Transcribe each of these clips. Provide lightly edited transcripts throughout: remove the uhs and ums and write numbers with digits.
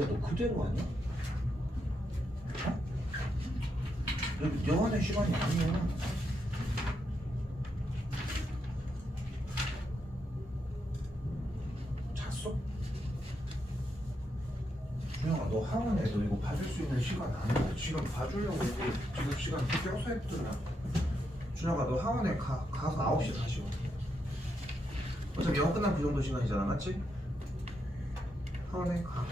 야, 너 그대로 아니야? 여기 영화는 시간이 아니야. 잤어? 준영아, 너 학원에 너 이거 봐줄 수 있는 시간 아니야. 지금 봐주려고 애들이 지금 시간 껴서 했더라. 준영아, 너 학원에 가서 9시 다시 와. 어차피 영어 끝나면 그 정도 시간이잖아, 맞지? 학원에 가.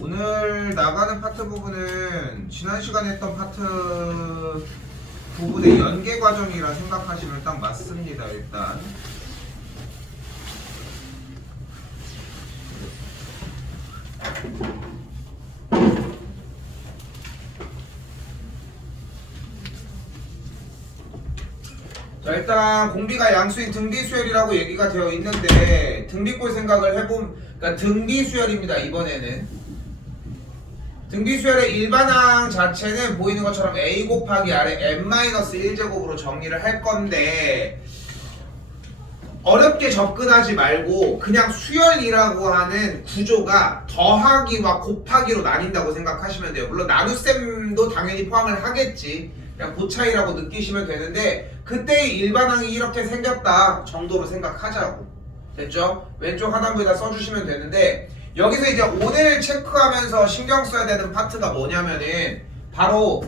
오늘 나가는 파트 부분은 지난 시간에 했던 파트 부분의 연계 과정이라 생각하시면 딱 맞습니다. 일단 자, 일단 공비가 양수인 등비수열이라고 얘기가 되어 있는데 등비꼴 생각을 해보면, 그러니까 등비수열입니다. 이번에는 등비수열의 일반항 자체는 보이는 것처럼 a 곱하기 r의 n-1제곱으로 정리를 할 건데, 어렵게 접근하지 말고 그냥 수열이라고 하는 구조가 더하기와 곱하기로 나뉜다고 생각하시면 돼요. 물론 나눗셈도 당연히 포함을 하겠지. 그냥 그 차이라고 느끼시면 되는데, 그때의 일반항이 이렇게 생겼다 정도로 생각하자고. 됐죠? 왼쪽 하단부에다 써주시면 되는데, 여기서 이제 오늘 체크하면서 신경 써야 되는 파트가 뭐냐면은 바로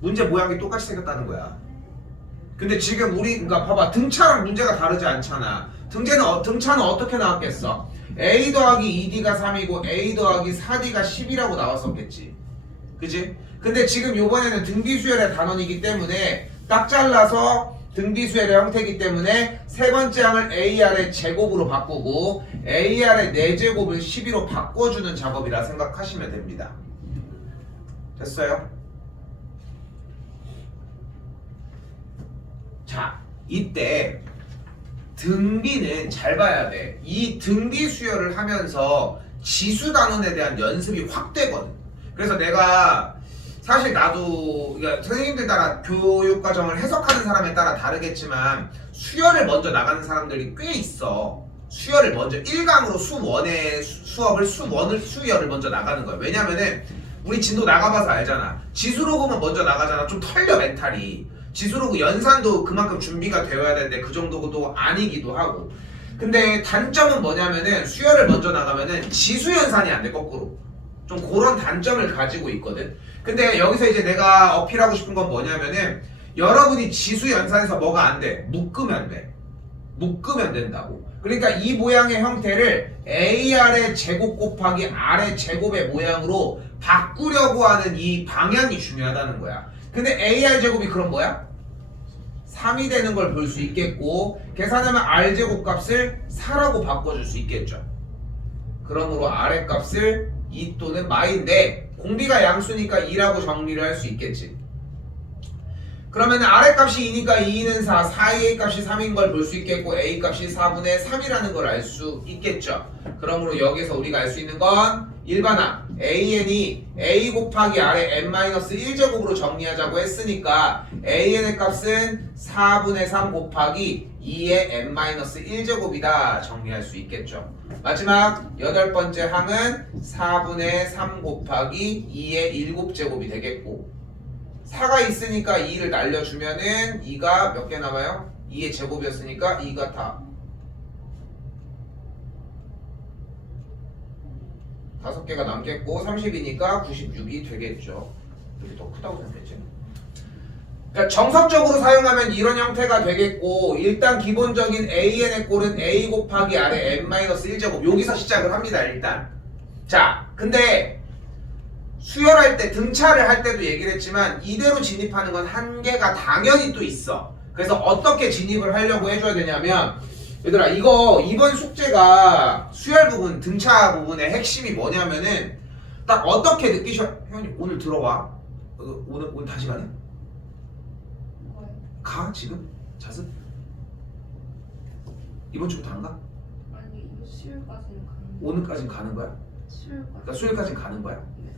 문제 모양이 똑같이 생겼다는 거야. 근데 지금 우리, 그러니까 봐봐, 등차랑 문제가 다르지 않잖아. 등차는 어떻게 나왔겠어? a 더하기 2d가 3이고 a 더하기 4d가 10이라고 나왔었겠지. 그지? 근데 지금 요번에는 등비수열의 단원이기 때문에 딱 잘라서 등비수열의 형태이기 때문에 세 번째 항을 AR의 제곱으로 바꾸고 AR의 4제곱을 12로 바꿔주는 작업이라 생각하시면 됩니다. 됐어요? 자, 이때 등비는 잘 봐야 돼. 이 등비수열을 하면서 지수 단원에 대한 연습이 확 되거든. 그래서 내가 사실 나도, 그러니까 선생님들 따라 교육과정을 해석하는 사람에 따라 다르겠지만 수열을 먼저 나가는 사람들이 꽤 있어. 수열을 먼저 1강으로 수1의 수업을 수열을 먼저 나가는 거야. 왜냐면은 우리 진도 나가봐서 알잖아. 지수로그만 먼저 나가잖아. 좀 털려 멘탈이. 지수로그 연산도 그만큼 준비가 되어야 되는데 그 정도도 아니기도 하고. 근데 단점은 뭐냐면은 수열을 먼저 나가면은 지수 연산이 안 돼. 거꾸로 좀 그런 단점을 가지고 있거든. 근데 여기서 이제 내가 어필하고 싶은 건 뭐냐면은 여러분이 지수 연산에서 뭐가 안 돼? 묶으면 돼. 묶으면 된다고. 그러니까 이 모양의 형태를 AR의 제곱 곱하기 R의 제곱의 모양으로 바꾸려고 하는 이 방향이 중요하다는 거야. 근데 AR 제곱이 그럼 뭐야? 3이 되는 걸 볼 수 있겠고, 계산하면 R 제곱 값을 4라고 바꿔줄 수 있겠죠. 그러므로 R의 값을 2 또는 마인데 공비가 양수니까 2라고 정리를 할 수 있겠지. 그러면 R의 값이 2니까 2는 4, 4의 값이 3인 걸 볼 수 있겠고 A 값이 4분의 3이라는 걸 알 수 있겠죠. 그러므로 여기서 우리가 알 수 있는 건 일반항 AN이 A 곱하기 R의 n-1제곱으로 정리하자고 했으니까 AN의 값은 4분의 3 곱하기 2의 n-1제곱이다 정리할 수 있겠죠. 마지막 8번째 항은 4분의 3 곱하기 2의 7제곱이 되겠고, 4가 있으니까 2를 날려주면은 2가 몇 개 남아요? 2의 제곱이었으니까 2가 다 5개가 남겠고 30이니까 96이 되겠죠. 이게 더 크다고 생각했지. 그러니까 정석적으로 사용하면 이런 형태가 되겠고 일단 기본적인 AN의 꼴은 A 곱하기 R의 N-1제곱 여기서 시작을 합니다 일단. 자 근데 수열할 때 등차를 할 때도 얘기를 했지만 이대로 진입하는 건 한계가 당연히 또 있어. 그래서 어떻게 진입을 하려고 해줘야 되냐면 얘들아 이거 이번 숙제가 수열 부분 등차 부분의 핵심이 뭐냐면은 딱 어떻게 느끼셔. 형님 오늘 들어와. 오늘 다시 가네? 가 지금? 자습? 이번 주부터 안 가? 아니 이거 수요일까지는 가는. 오늘까지는 가는 거야? 수요일까지. 그러니까 수요일까지는 가는 거야? 네.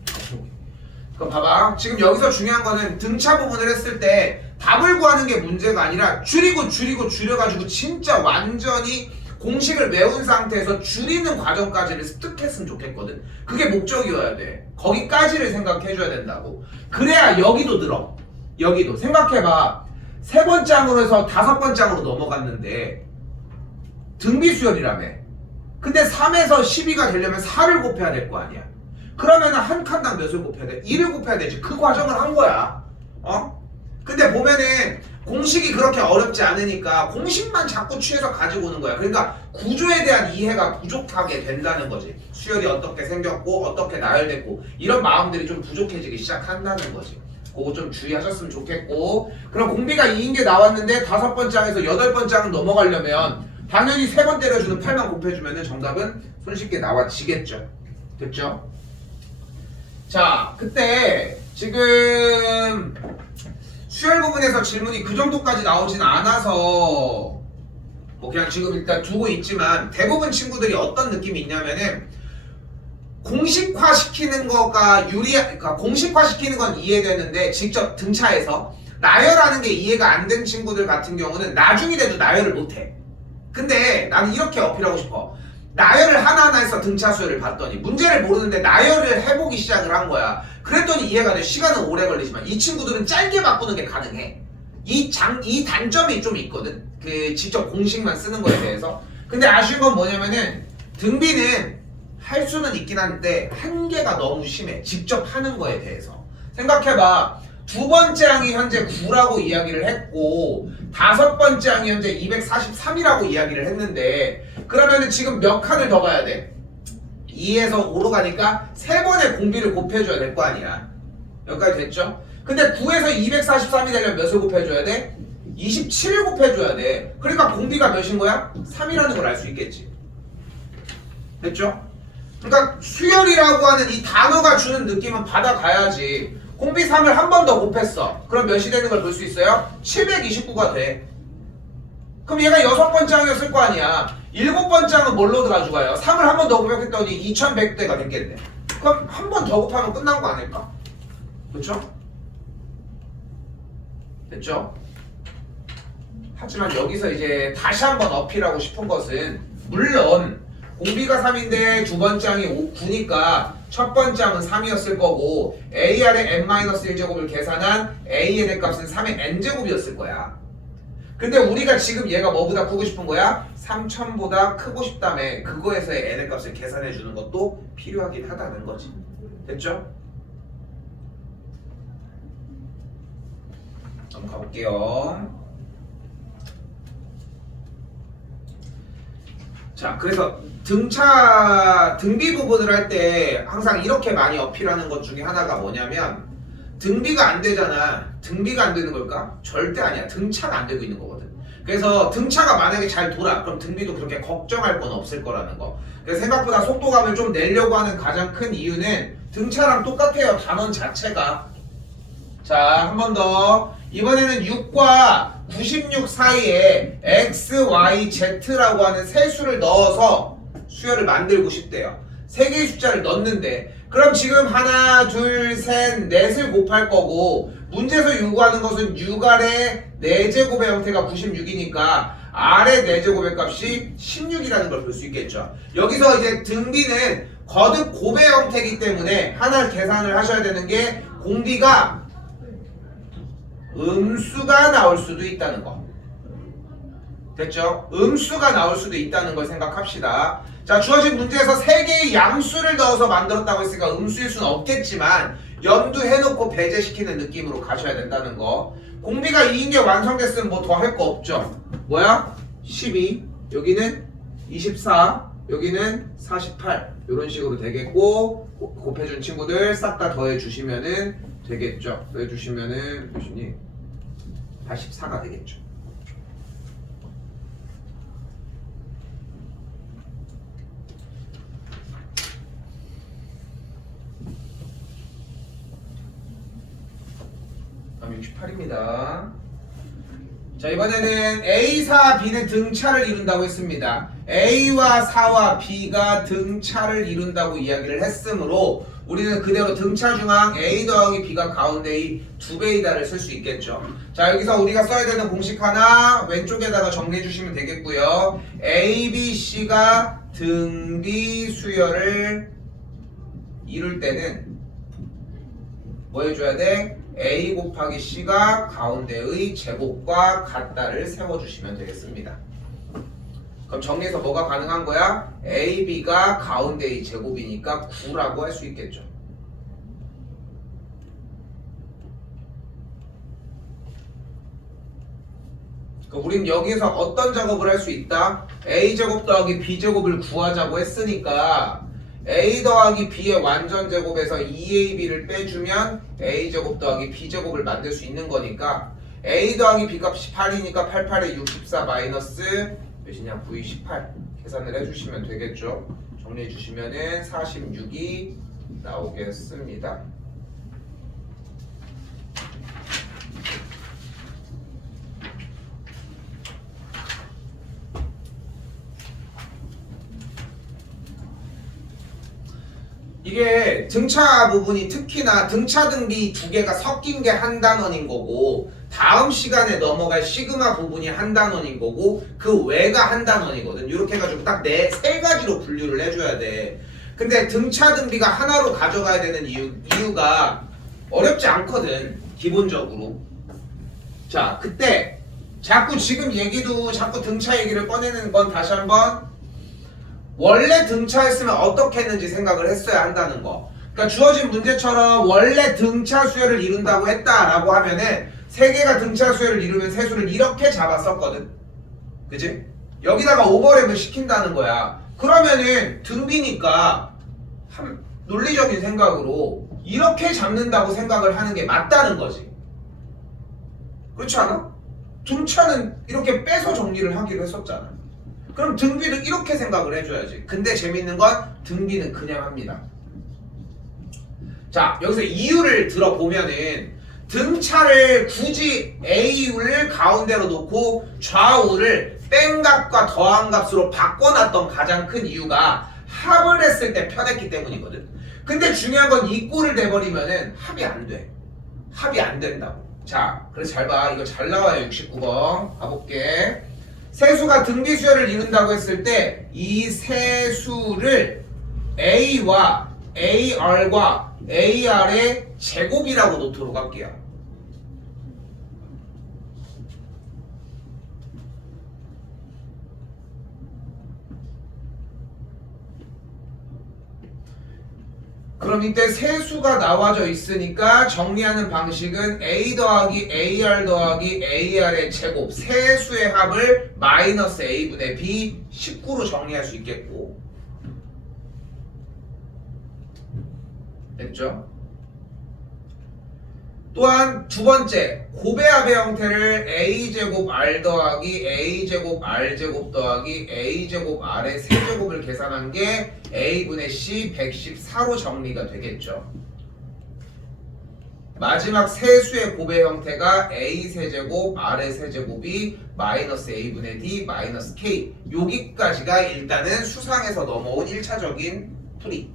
그럼 봐봐 지금 여기서 중요한 거는 등차 부분을 했을 때 답을 구하는 게 문제가 아니라 줄여가지고 진짜 완전히 공식을 외운 상태에서 줄이는 과정까지를 습득했으면 좋겠거든. 그게 목적이어야 돼. 거기까지를 생각해줘야 된다고. 그래야 여기도 늘어. 여기도 생각해봐. 3번째 항으로 해서 5번째 항으로 넘어갔는데 등비 수열이라며. 근데 3에서 12가 되려면 4를 곱해야 될 거 아니야. 그러면 한 칸당 몇을 곱해야 돼? 1을 곱해야 되지. 그 과정을 한 거야. 근데 보면은 공식이 그렇게 어렵지 않으니까 공식만 자꾸 취해서 가지고 오는 거야. 그러니까 구조에 대한 이해가 부족하게 된다는 거지. 수열이 어떻게 생겼고 어떻게 나열됐고 이런 마음들이 좀 부족해지기 시작한다는 거지. 그거 좀 주의하셨으면 좋겠고. 그럼 공비가 2인 게 나왔는데 5번째 항에서 8번째 항을 넘어가려면 당연히 3번 때려주는 8만 곱해주면 정답은 손쉽게 나와지겠죠. 됐죠? 자, 그때 지금 수열 부분에서 질문이 그 정도까지 나오진 않아서 뭐 그냥 지금 일단 두고 있지만 대부분 친구들이 어떤 느낌이 있냐면은 공식화 시키는 거가 그러니까 공식화 시키는 건 이해되는데 직접 등차해서 나열하는 게 이해가 안 된 친구들 같은 경우는 나중이 돼도 나열을 못해. 근데 나는 이렇게 어필하고 싶어. 나열을 하나하나 해서 등차 수열을 봤더니 문제를 모르는데 나열을 해보기 시작을 한 거야. 그랬더니 이해가 돼. 시간은 오래 걸리지만 이 친구들은 짧게 바꾸는 게 가능해. 이 단점이 좀 있거든. 그 직접 공식만 쓰는 거에 대해서. 근데 아쉬운 건 뭐냐면은 등비는 할 수는 있긴 한데 한계가 너무 심해. 직접 하는 거에 대해서. 생각해봐. 2번째 항이 현재 9라고 이야기를 했고 5번째 항이 현재 243이라고 이야기를 했는데 그러면은 지금 몇 칸을 더 가야 돼? 2에서 5로 가니까 3번의 공비를 곱해줘야 될 거 아니야. 여기까지 됐죠? 근데 9에서 243이 되려면 몇을 곱해줘야 돼? 27을 곱해줘야 돼. 그러니까 공비가 몇인 거야? 3이라는 걸 알 수 있겠지. 됐죠? 그러니까 수열이라고 하는 이 단어가 주는 느낌은 받아가야지. 공비 3을 한 번 더 곱했어. 그럼 몇이 되는 걸 볼 수 있어요? 729가 돼. 그럼 얘가 6번째 항이었을 거 아니야. 7번째 항은 뭘로 가져가요? 3을 한 번 더 곱했더니 2100대가 됐겠네. 그럼 한 번 더 곱하면 끝난 거 아닐까? 그렇죠? 됐죠? 하지만 여기서 이제 다시 한번 어필하고 싶은 것은 물론 공비가 3인데 2번째 항이 9니까 첫 번째 항은 3이었을 거고 AR의 n-1제곱을 계산한 AN의 값은 3의 n제곱이었을 거야. 근데 우리가 지금 얘가 뭐보다 크고 싶은 거야? 3000보다 크고 싶다며. 그거에서의 n의 값을 계산해 주는 것도 필요하긴 하다는 거지. 됐죠? 한번 가볼게요. 자, 그래서 등비 부분을 할 때 항상 이렇게 많이 어필하는 것 중에 하나가 뭐냐면 등비가 안 되잖아. 등비가 안 되는 걸까? 절대 아니야. 등차가 안 되고 있는 거거든. 그래서 등차가 만약에 잘 돌아. 그럼 등비도 그렇게 걱정할 건 없을 거라는 거. 그래서 생각보다 속도감을 좀 내려고 하는 가장 큰 이유는 등차랑 똑같아요. 단원 자체가. 자, 한 번 더. 이번에는 6과 96 사이에 x, y, z라고 하는 세 수를 넣어서 수열을 만들고 싶대요. 세 개의 숫자를 넣는데 그럼 지금 하나, 둘, 셋, 넷을 곱할 거고 문제에서 요구하는 것은 6R의 4제곱의 형태가 96이니까 R의 4제곱의 값이 16이라는 걸 볼 수 있겠죠. 여기서 이제 등비는 거듭 곱의 형태이기 때문에 하나 계산을 하셔야 되는 게 공비가 음수가 나올 수도 있다는 거. 됐죠? 음수가 나올 수도 있다는 걸 생각합시다. 자, 주어진 문제에서 3개의 양수를 넣어서 만들었다고 했으니까 음수일 수는 없겠지만 염두해놓고 배제시키는 느낌으로 가셔야 된다는 거. 공비가 2인 게 완성됐으면 뭐 더 할 거 없죠. 뭐야? 12, 여기는 24, 여기는 48 이런 식으로 되겠고 곱해준 친구들 싹 다 더해 주시면은 되겠죠. 더해 주시면은 몇이니? 84가 되겠죠. 다음 68입니다. 자, 이번에는 A4, B는 등차를 이룬다고 했습니다. A와 4와 B가 등차를 이룬다고 이야기를 했으므로 우리는 그대로 등차 중앙 A 더하기 B가 가운데 이 두 배이다를 쓸 수 있겠죠. 자, 여기서 우리가 써야 되는 공식 하나 왼쪽에다가 정리해 주시면 되겠고요. A, B, C가 등비 수열을 이룰 때는 뭐 해줘야 돼? A 곱하기 C가 가운데의 제곱과 같다를 세워주시면 되겠습니다. 그럼 정리해서 뭐가 가능한 거야? A, B가 가운데의 제곱이니까 9라고 할 수 있겠죠. 그럼 우린 여기서 어떤 작업을 할 수 있다? A제곱 더하기 B제곱을 구하자고 했으니까 A 더하기 B의 완전 제곱에서 2AB를 빼주면 A제곱 더하기 B제곱을 만들 수 있는 거니까 A 더하기 B 값이 8이니까 88에 64 마이너스 몇이냐? 9이 18 계산을 해주시면 되겠죠. 정리해 주시면은 46이 나오겠습니다. 이게 등차 부분이 특히나 등차 등비 두 개가 섞인 게 한 단원인 거고 다음 시간에 넘어갈 시그마 부분이 한 단원인 거고 그 외가 한 단원이거든. 이렇게 해가지고 딱 세 가지로 분류를 해줘야 돼. 근데 등차 등비가 하나로 가져가야 되는 이유가 어렵지 않거든. 기본적으로. 자, 그때 자꾸 지금 얘기도 자꾸 등차 얘기를 꺼내는 건 다시 한번 원래 등차했으면 어떻게 했는지 생각을 했어야 한다는 거. 그러니까 주어진 문제처럼 원래 등차 수열을 이룬다고 했다라고 하면은 세 개가 등차 수열을 이루면 세수를 이렇게 잡았었거든. 그치? 여기다가 오버랩을 시킨다는 거야. 그러면은 등비니까 논리적인 생각으로 이렇게 잡는다고 생각을 하는 게 맞다는 거지. 그렇지 않아? 등차는 이렇게 빼서 정리를 하기로 했었잖아. 그럼 등비도 이렇게 생각을 해줘야지. 근데 재밌는 건 등비는 그냥 합니다. 자, 여기서 이유를 들어보면은 등차를 굳이 A를 가운데로 놓고 좌우를 뺀 값과 더한 값으로 바꿔놨던 가장 큰 이유가 합을 했을 때 편했기 때문이거든. 근데 중요한 건 이 꼴을 내버리면은 합이 안 돼. 합이 안 된다고. 자, 그래서 잘 봐. 이거 잘 나와요. 69번. 가볼게. 세수가 등비 수열을 이룬다고 했을 때 이 세수를 A와 AR과 AR의 제곱이라고 놓도록 할게요. 그럼 이때 세수가 나와져 있으니까 정리하는 방식은 A 더하기 AR 더하기 AR의 제곱 세수의 합을 마이너스 A분의 B 19로 정리할 수 있겠고 됐죠? 또한 두 번째 고배합의 형태를 A제곱 R 더하기 A제곱 R제곱 더하기 A제곱 R의 세제곱을 계산한 게 A분의 C 114로 정리가 되겠죠. 마지막 세수의 고배 형태가 A 세제곱 R의 세제곱이 마이너스 A분의 D 마이너스 K 여기까지가 일단은 수상에서 넘어온 1차적인 풀이.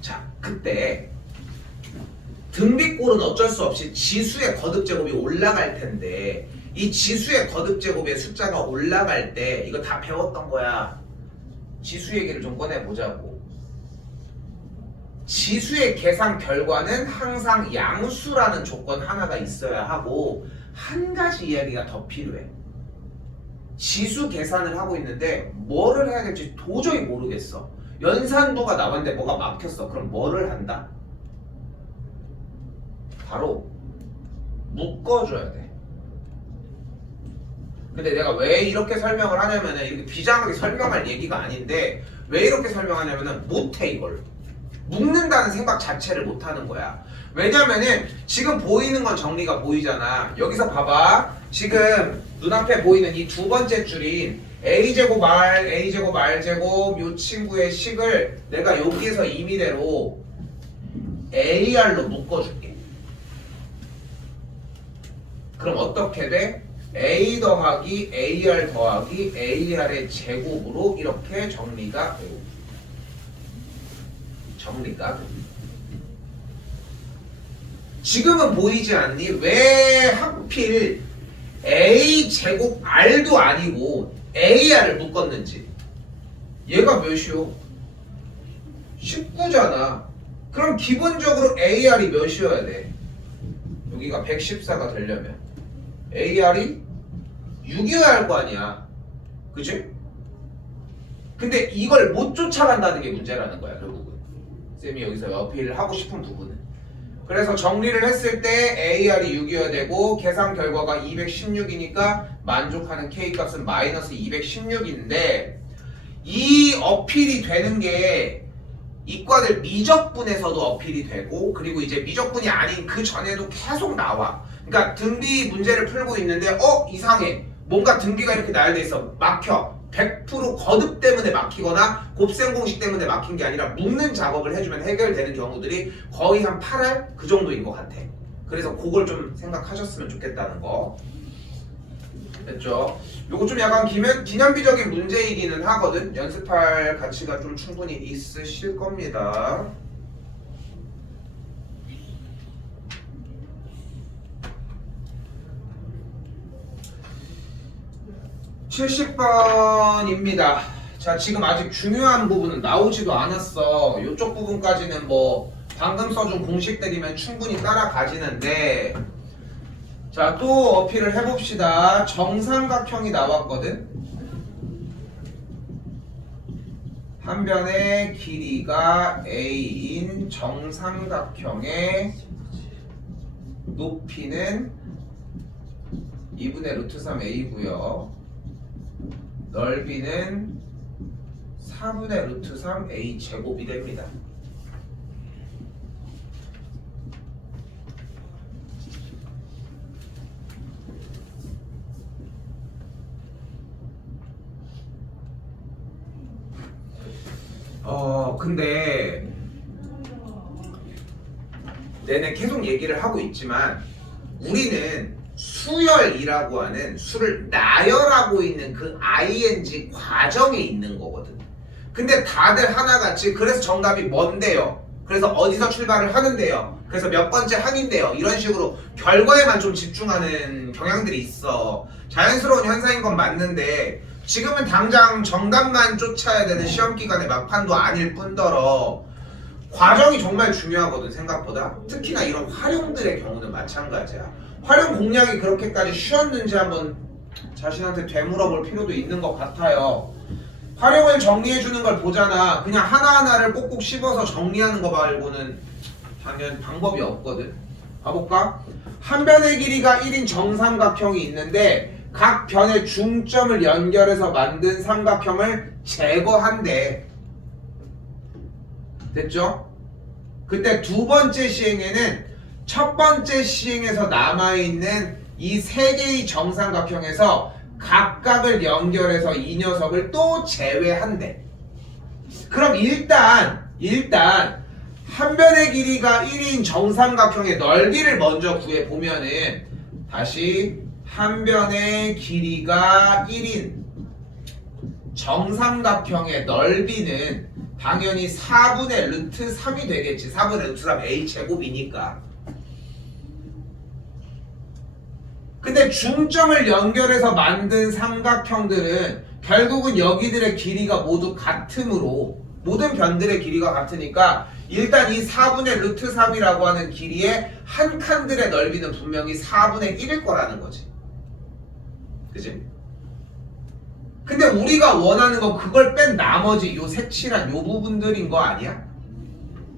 자, 그때 등비꼴은 어쩔 수 없이 지수의 거듭 제곱이 올라갈 텐데 이 지수의 거듭 제곱의 숫자가 올라갈 때 이거 다 배웠던 거야. 지수 얘기를 좀 꺼내보자고. 지수의 계산 결과는 항상 양수라는 조건 하나가 있어야 하고 한 가지 이야기가 더 필요해. 지수 계산을 하고 있는데 뭐를 해야 될지 도저히 모르겠어. 연산도가 나왔는데 뭐가 막혔어. 그럼 뭐를 한다? 바로 묶어줘야 돼. 근데 내가 왜 이렇게 설명을 하냐면은 이렇게 비장하게 설명할 얘기가 아닌데 왜 이렇게 설명하냐면은 못해 이걸. 묶는다는 생각 자체를 못하는 거야. 왜냐면은 지금 보이는 건 정리가 보이잖아. 여기서 봐봐. 지금 눈앞에 보이는 이 두 번째 줄인 a제곱 말 a제곱 r제곱 요 친구의 식을 내가 여기에서 임의대로 ar로 묶어줄게. 그럼 어떻게 돼? a 더하기 ar 더하기 ar의 제곱으로 이렇게 정리가 지금은 보이지 않니? 왜 하필 a 제곱 r도 아니고 ar을 묶었는지. 얘가 몇이요? 19잖아. 그럼 기본적으로 ar이 몇이어야 돼? 여기가 114가 되려면 ar이 6이어야 할 거 아니야. 그치? 근데 이걸 못 쫓아간다는 게 문제라는 거야 결국은. 쌤이 여기서 어필을 하고 싶은 부분은. 그래서 정리를 했을 때 ar이 6이어야 되고 계산 결과가 216이니까 만족하는 k값은 마이너스 216인데 이 어필이 되는 게 이과들 미적분에서도 어필이 되고 그리고 이제 미적분이 아닌 그 전에도 계속 나와. 그러니까 등비 문제를 풀고 있는데 이상해. 뭔가 등비가 이렇게 나열돼 있어. 막혀. 100% 거듭 때문에 막히거나 곱셈 공식 때문에 막힌 게 아니라 묶는 작업을 해주면 해결되는 경우들이 거의 한 8할 그 정도인 것 같아. 그래서 그걸 좀 생각하셨으면 좋겠다는 거. 됐죠? 요거 좀 약간 기념비적인 문제이기는 하거든. 연습할 가치가 좀 충분히 있으실 겁니다. (70번입니다) 자, 지금 아직 중요한 부분은 나오지도 않았어. 이쪽 부분까지는 뭐 방금 써준 공식들이면 충분히 따라가지는데, 자, 또 어필을 해봅시다. 정삼각형이 나왔거든. 한 변의 길이가 a인 정삼각형의 높이는 2분의 루트 3a고요. 넓이는 4분의 루트 3a 제곱이 됩니다. 근데 내내 계속 얘기를 하고 있지만 우리는 수열이라고 하는 수를 나열하고 있는 그 ing 과정에 있는 거거든. 근데 다들 하나같이 그래서 정답이 뭔데요? 그래서 어디서 출발을 하는데요? 그래서 몇 번째 항인데요? 이런 식으로 결과에만 좀 집중하는 경향들이 있어. 자연스러운 현상인 건 맞는데 지금은 당장 정답만 쫓아야 되는 시험기간의 막판도 아닐 뿐더러 과정이 정말 중요하거든 생각보다. 특히나 이런 활용들의 경우는 마찬가지야. 활용 공략이 그렇게까지 쉬웠는지 한번 자신한테 되물어볼 필요도 있는 것 같아요. 활용을 정리해주는 걸 보잖아. 그냥 하나하나를 꼭꼭 씹어서 정리하는 거 말고는 당연히 방법이 없거든. 봐볼까? 한 변의 길이가 1인 정삼각형이 있는데 각 변의 중점을 연결해서 만든 삼각형을 제거한대. 됐죠? 그때 두 번째 시행에는 첫 번째 시행에서 남아있는 이 세 개의 정삼각형에서 각각을 연결해서 이 녀석을 또 제외한대. 그럼 일단 한 변의 길이가 1인 정삼각형의 넓이를 먼저 구해보면은 다시 한 변의 길이가 1인 정삼각형의 넓이는 당연히 4분의 루트 3이 되겠지. 4분의 루트 3 a 제곱이니까. 근데 중점을 연결해서 만든 삼각형들은 결국은 여기들의 길이가 모두 같으므로 모든 변들의 길이가 같으니까 일단 이 4분의 루트 3이라고 하는 길이의 한 칸들의 넓이는 분명히 4분의 1일 거라는 거지. 그치? 근데 우리가 원하는 건 그걸 뺀 나머지 요 색칠한 요 부분들인 거 아니야?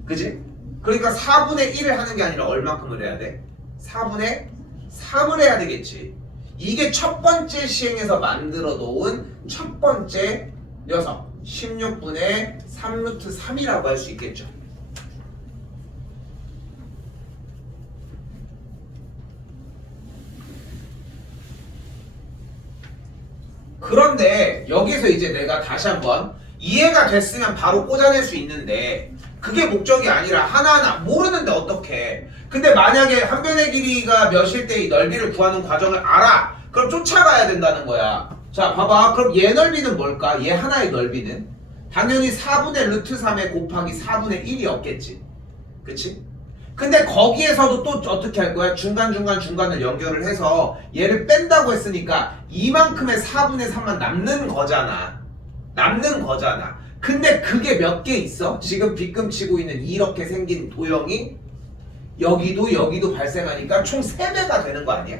그지? 그러니까 4분의 1을 하는 게 아니라 얼마큼을 해야 돼? 4분의 3을 해야 되겠지. 이게 첫 번째 시행에서 만들어 놓은 첫 번째 녀석 16분의 3루트 3이라고 할 수 있겠죠. 그런데 여기서 이제 내가 다시 한번 이해가 됐으면 바로 꽂아낼 수 있는데 그게 목적이 아니라 하나하나 모르는데 어떡해. 근데 만약에 한 변의 길이가 몇일 때 이 넓이를 구하는 과정을 알아. 그럼 쫓아가야 된다는 거야. 자 봐봐. 그럼 얘 넓이는 뭘까? 얘 하나의 넓이는? 당연히 4분의 루트 3에 곱하기 4분의 1이었겠지. 그치? 근데 거기에서도 또 어떻게 할 거야? 중간을 연결을 해서 얘를 뺀다고 했으니까 이만큼의 4분의 3만 남는 거잖아. 근데 그게 몇 개 있어? 지금 빗금치고 있는 이렇게 생긴 도형이 여기도 발생하니까 총 3배가 되는 거 아니야?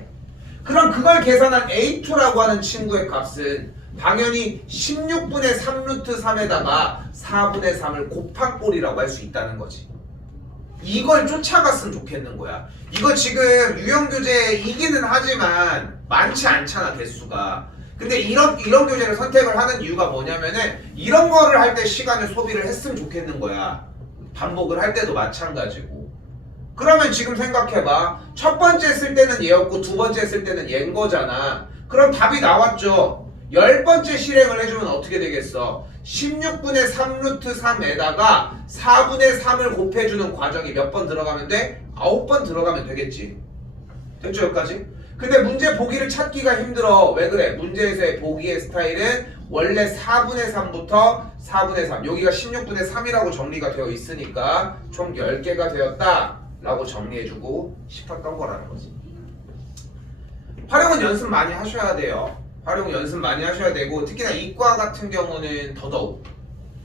그럼 그걸 계산한 A2라고 하는 친구의 값은 당연히 16분의 3루트 3에다가 4분의 3을 곱한 꼴이라고 할 수 있다는 거지. 이걸 쫓아갔으면 좋겠는 거야. 이거 지금 유형교재이기는 하지만 많지 않잖아, 개수가. 근데 이런 교재를 선택을 하는 이유가 뭐냐면은 이런 거를 할 때 시간을 소비를 했으면 좋겠는 거야. 반복을 할 때도 마찬가지고. 그러면 지금 생각해봐. 첫 번째 쓸 때는 얘였고 두 번째 쓸 때는 얘인 거잖아. 그럼 답이 나왔죠. 10번째 실행을 해주면 어떻게 되겠어? 16분의 3루트 3에다가 4분의 3을 곱해주는 과정이 몇 번 들어가면 돼? 9번 들어가면 되겠지. 됐죠 여기까지? 근데 문제 보기를 찾기가 힘들어. 왜 그래? 문제에서의 보기의 스타일은 원래 4분의 3부터 4분의 3 여기가 16분의 3이라고 정리가 되어 있으니까 총 10개가 되었다 라고 정리해주고 싶었던 거라는 거지. 활용은 연습 많이 하셔야 돼요. 활용 연습 많이 하셔야 되고 특히나 이과 같은 경우는 더더욱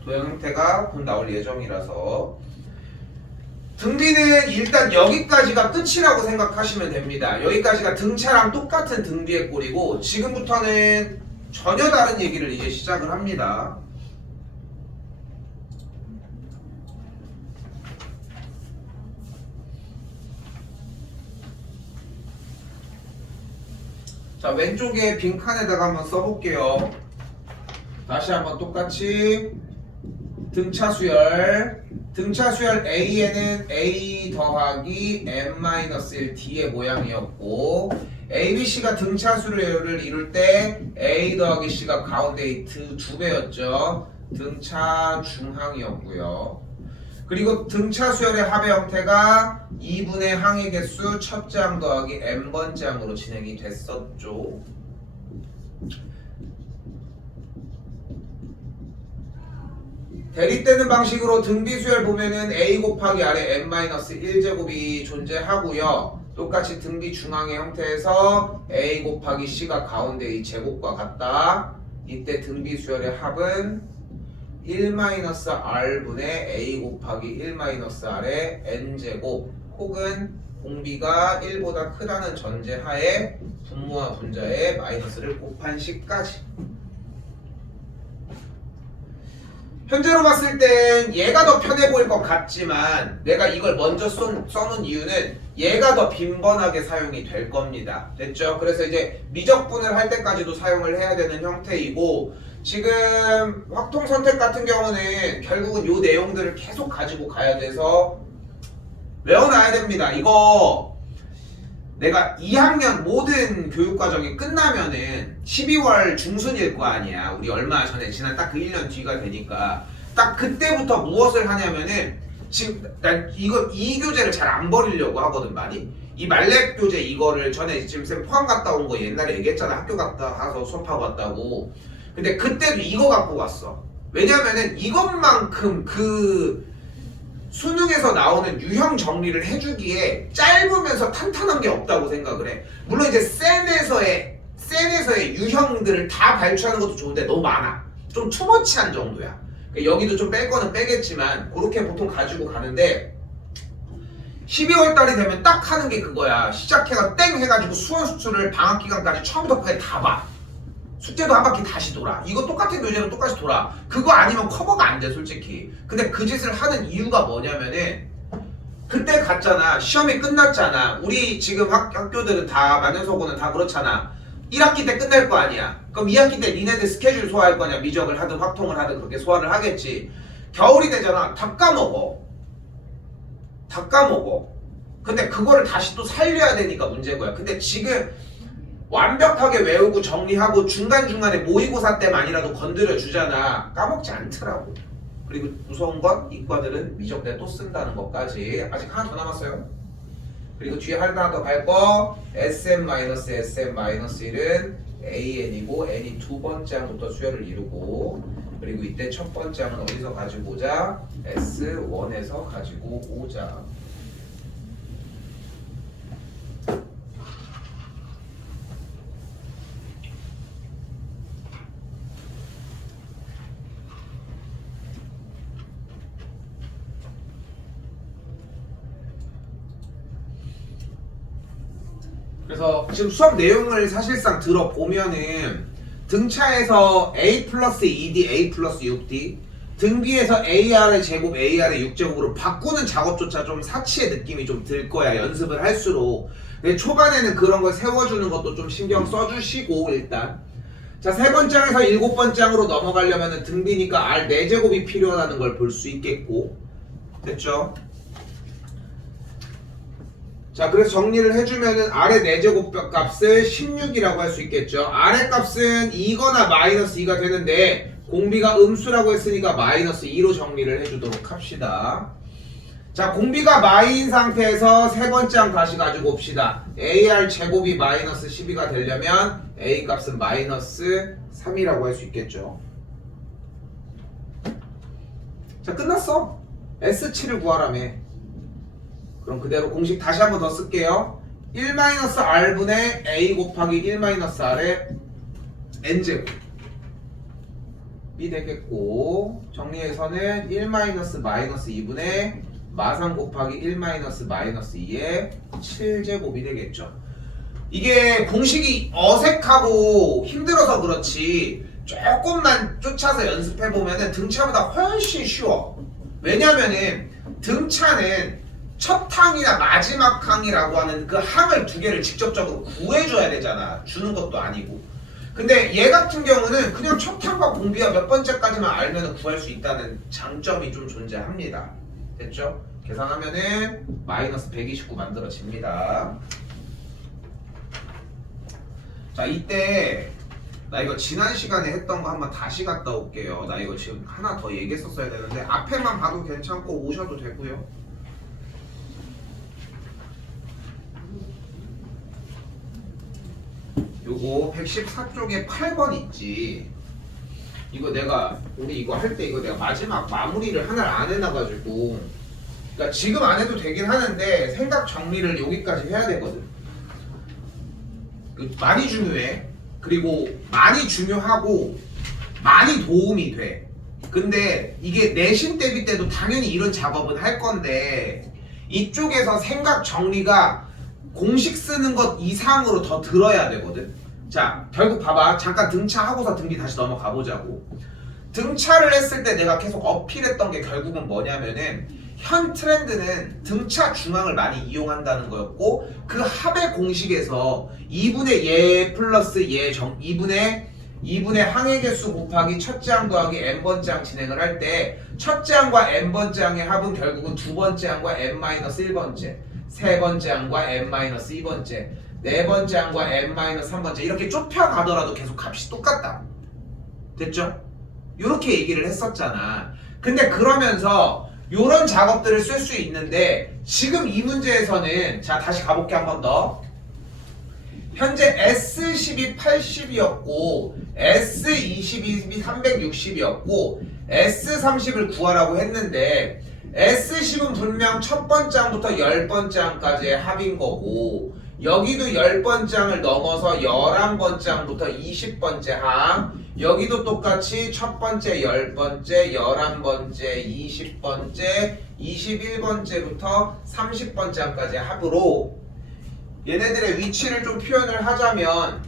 도형 형태가 곧 나올 예정이라서 등비는 일단 여기까지가 끝이라고 생각하시면 됩니다. 여기까지가 등차랑 똑같은 등비의 꼴이고 지금부터는 전혀 다른 얘기를 이제 시작을 합니다. 자 왼쪽에 빈칸에다가 한번 써볼게요. 다시 한번 똑같이 등차수열 A에는 A 더하기 n-1 D의 모양이었고 ABC가 등차수열을 이룰 때 A 더하기 C가 가운데 이 두 배였죠. 등차 중항이었고요. 그리고 등차수열의 합의 형태가 2분의 항의 개수 첫째 항 더하기 n번째 항으로 진행이 됐었죠. 대립되는 방식으로 등비수열 보면은 A 곱하기 아래 n-1제곱이 존재하고요. 똑같이 등비 중앙의 형태에서 A 곱하기 C가 가운데 이 제곱과 같다. 이때 등비수열의 합은 1-r분의 A 곱하기 1-r의 n제곱 혹은 공비가 1보다 크다는 전제하에 분모와 분자에 마이너스를 곱한 식까지. 현재로 봤을 땐 얘가 더 편해 보일 것 같지만 내가 이걸 먼저 써놓은 이유는 얘가 더 빈번하게 사용이 될 겁니다. 됐죠? 그래서 이제 미적분을 할 때까지도 사용을 해야 되는 형태이고 지금 확통 선택 같은 경우는 결국은 요 내용들을 계속 가지고 가야 돼서 외워놔야 됩니다. 이거 내가 2학년 모든 교육과정이 끝나면은 12월 중순일 거 아니야. 우리 얼마 전에 지난 딱 그 1년 뒤가 되니까 딱 그때부터 무엇을 하냐면은 지금 난 이 교재를 잘 안 버리려고 하거든 많이. 이 말렙 교재 이거를 전에 지금 쌤 포항 갔다 온 거 옛날에 얘기했잖아. 학교 갔다 가서 수업하고 왔다고. 근데 그때도 이거 갖고 갔어. 왜냐면은 이것만큼 그 수능에서 나오는 유형 정리를 해주기에 짧으면서 탄탄한 게 없다고 생각을 해. 물론 이제 센에서의 유형들을 다 발췌하는 것도 좋은데 너무 많아. 좀 투머치한 정도야. 여기도 좀 뺄 거는 빼겠지만 그렇게 보통 가지고 가는데 12월 달이 되면 딱 하는 게 그거야. 시작해가 땡 해가지고 수원 수출을 방학 기간까지 처음부터 끝까지 다 봐. 숙제도 한 바퀴 다시 돌아. 이거 똑같은 교재로 똑같이 돌아. 그거 아니면 커버가 안 돼, 솔직히. 근데 그 짓을 하는 이유가 뭐냐면은 그때 갔잖아. 시험이 끝났잖아. 우리 지금 학교들은 다 만년서고는 다 그렇잖아. 1학기 때 끝날 거 아니야. 그럼 2학기 때 니네들 스케줄 소화할 거냐. 미적을 하든 확통을 하든 그렇게 소화를 하겠지. 겨울이 되잖아. 다 까먹어. 다 까먹어. 근데 그거를 다시 또 살려야 되니까 문제인 거야. 근데 지금 완벽하게 외우고 정리하고 중간중간에 모의고사 때만이라도 건드려 주잖아. 까먹지 않더라고. 그리고 무서운 건 이과들은 미적대 또 쓴다는 것까지. 아직 하나 더 남았어요. 그리고 뒤에 하나 더 갈 거 SM-SM-1은 AN이고 N이 두 번째 항부터 수열을 이루고, 그리고 이때 첫 번째 항은 어디서 가지고 오자? S1에서 가지고 오자. 그래서 지금 수업 내용을 사실상 들어보면은 등차에서 A 플러스 2D, A 플러스 6D, 등비에서 AR의 제곱, AR의 6제곱으로 바꾸는 작업조차 좀 사치의 느낌이 좀 들 거야, 연습을 할수록. 근데 초반에는 그런 걸 세워주는 것도 좀 신경 써주시고, 일단. 자, 세 번째 항에서 일곱 번째 항으로 넘어가려면 등비니까 R 4제곱이 필요하다는 걸 볼 수 있겠고. 됐죠? 자, 그래서 정리를 해주면은 R의 4제곱 값을 16이라고 할 수 있겠죠. R의 값은 2거나 마이너스 2가 되는데 공비가 음수라고 했으니까 마이너스 2로 정리를 해주도록 합시다. 자, 공비가 마이인 상태에서 세 번째 항 다시 가지고 옵시다. AR 제곱이 마이너스 12가 되려면 A 값은 마이너스 3이라고 할 수 있겠죠. 자, 끝났어. S7을 구하라며. 그럼 그대로 공식 다시 한번 더 쓸게요. 1-R분의 A 곱하기 1-R의 N제곱이 되겠고, 정리해서는 1-2분의 마3 곱하기 1-2의 7제곱이 되겠죠. 이게 공식이 어색하고 힘들어서 그렇지 조금만 쫓아서 연습해보면 등차보다 훨씬 쉬워. 왜냐면은 등차는 첫 항이나 마지막 항이라고 하는 그 항을 두 개를 직접적으로 구해줘야 되잖아. 주는 것도 아니고. 근데 얘 같은 경우는 그냥 첫 항과 공비와 몇 번째까지만 알면 구할 수 있다는 장점이 좀 존재합니다. 됐죠? 계산하면은 마이너스 129 만들어집니다. 자, 이때 나 이거 지난 시간에 했던 거 한번 다시 갔다 올게요. 나 이거 지금 하나 더 얘기했었어야 되는데 앞에만 봐도 괜찮고 오셔도 되고요. 요거 114쪽에 8번 있지. 이거 내가 우리 이거 할 때 이거 내가 마지막 마무리를 하나를 안 해놔가지고, 그러니까 지금 안 해도 되긴 하는데 생각 정리를 여기까지 해야 되거든. 많이 중요해. 그리고 많이 중요하고 많이 도움이 돼. 근데 이게 내신 대비 때도 당연히 이런 작업은 할 건데 이쪽에서 생각 정리가 공식 쓰는 것 이상으로 더 들어야 되거든. 자, 결국 봐봐. 잠깐 등차하고서 등비 다시 넘어가 보자고. 등차를 했을 때 내가 계속 어필했던 게 결국은 뭐냐면은 현 트렌드는 등차 중앙을 많이 이용한다는 거였고, 그 합의 공식에서 2분의 얘 플러스 얘 2분의 항의 개수 곱하기 첫째 항 더하기 n번째 항 진행을 할 때 첫째 항과 n번째 항의 합은 결국은 두 번째 항과 n-1번째, 세 번째 항과 n-2번째, 네 번째 항과 n-3번째 이렇게 좁혀가더라도 계속 값이 똑같다. 됐죠? 이렇게 얘기를 했었잖아. 근데 그러면서 요런 작업들을 쓸 수 있는데 지금 이 문제에서는 자 다시 가볼게 한 번 더. 현재 S10이 80이었고 S20이 360이었고 S30을 구하라고 했는데 S10은 분명 첫 번째 항부터 10번째 항까지의 합인 거고, 여기도 10번째 항을 넘어서 11번째 항부터 20번째 항, 여기도 똑같이 첫 번째, 10번째, 11번째, 20번째, 21번째부터 30번째 항까지의 합으로 얘네들의 위치를 좀 표현을 하자면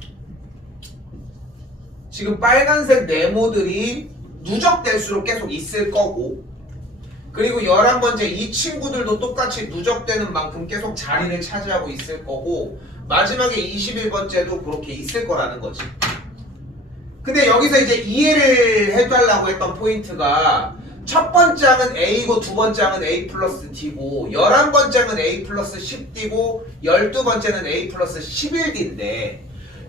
지금 빨간색 네모들이 누적될수록 계속 있을 거고, 그리고 11번째 이 친구들도 똑같이 누적되는 만큼 계속 자리를 차지하고 있을 거고, 마지막에 21번째도 그렇게 있을 거라는 거지. 근데 여기서 이제 이해를 해달라고 했던 포인트가 첫 번째 항은 A고 두 번째 항은 A 플러스 D고 11번째 항은 A 플러스 10D고 12번째는 A 플러스 11D인데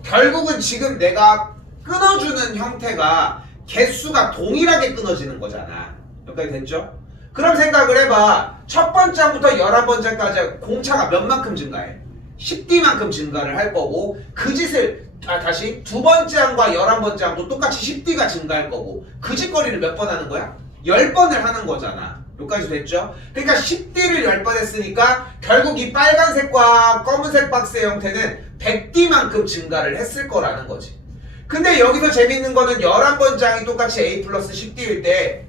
결국은 지금 내가 끊어주는 형태가 개수가 동일하게 끊어지는 거잖아. 여기까지 됐죠? 그럼 생각을 해봐. 첫 번째 항부터 11번째까지 공차가 몇 만큼 증가해? 10D만큼 증가를 할 거고 그 짓을 다시 두 번째 항과 11번째 항도 똑같이 10D가 증가할 거고 그 짓거리를 몇 번 하는 거야? 10번을 하는 거잖아. 여기까지 됐죠? 그러니까 10D를 10번 했으니까 결국 이 빨간색과 검은색 박스의 형태는 100D만큼 증가를 했을 거라는 거지. 근데 여기서 재밌는 거는 11번째 항이 똑같이 A 플러스 10D일 때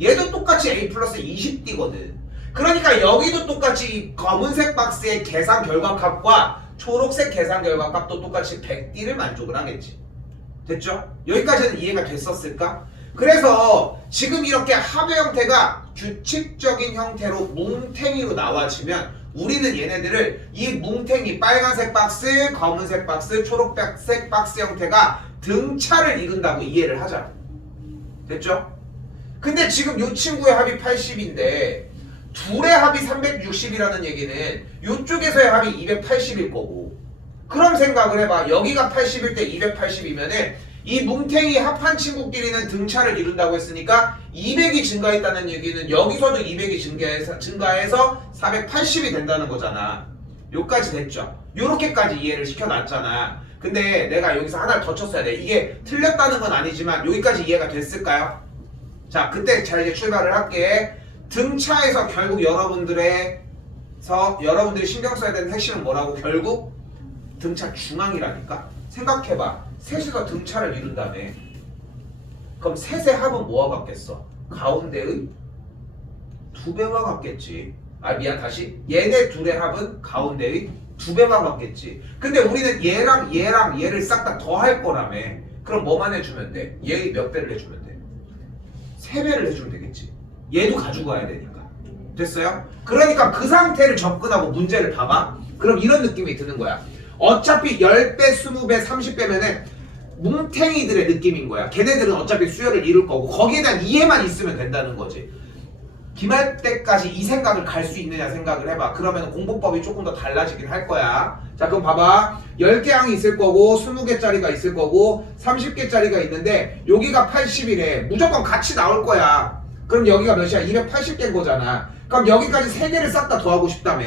얘도 똑같이 A 플러스 20D거든. 그러니까 여기도 똑같이 이 검은색 박스의 계산 결과값과 초록색 계산 결과값도 똑같이 100D를 만족을 하겠지. 됐죠? 여기까지는 이해가 됐었을까? 그래서 지금 이렇게 합의 형태가 규칙적인 형태로 뭉탱이로 나와지면 우리는 얘네들을 이 뭉탱이 빨간색 박스, 검은색 박스, 초록색 박스 형태가 등차를 이룬다고 이해를 하자. 됐죠? 근데 지금 이 친구의 합이 80인데 둘의 합이 360이라는 얘기는 이쪽에서의 합이 280일 거고, 그럼 생각을 해봐. 여기가 80일 때 280이면은 이 뭉탱이 합한 친구끼리는 등차를 이룬다고 했으니까 200이 증가했다는 얘기는 여기서도 200이 증가해서 480이 된다는 거잖아. 요까지 됐죠? 요렇게까지 이해를 시켜놨잖아. 근데 내가 여기서 하나를 더 쳤어야 돼. 이게 틀렸다는 건 아니지만 여기까지 이해가 됐을까요? 자, 그때 자 이제 출발을 할게. 등차에서 결국 여러분들이 신경 써야 되는 핵심은 뭐라고? 결국 등차 중앙이라니까? 생각해봐. 셋이서 등차를 이룬다며. 그럼 셋의 합은 뭐와 같겠어? 가운데의 두 배와 같겠지. 다시. 얘네 둘의 합은 가운데의 두 배와 같겠지. 근데 우리는 얘랑 얘를 싹 다 더할 거라며. 그럼 뭐만 해주면 돼? 얘 몇 배를 해주면 돼? 3배를 해주면 되겠지. 얘도 가지고 가야 되니까. 됐어요? 그러니까 그 상태를 접근하고 문제를 봐봐. 그럼 이런 느낌이 드는 거야. 어차피 10배, 20배, 30배면은 뭉탱이들의 느낌인 거야. 걔네들은 어차피 수열을 이룰 거고 거기에 대한 이해만 있으면 된다는 거지. 기말 때까지 이 생각을 갈 수 있느냐 생각을 해봐. 그러면 공부법이 조금 더 달라지긴 할 거야. 자, 그럼 봐봐. 10개 항이 있을 거고 20개짜리가 있을 거고 30개짜리가 있는데 여기가 80이래. 무조건 같이 나올 거야. 그럼 여기가 몇이야? 280개인 거잖아. 그럼 여기까지 3개를 싹 다 더하고 싶다며.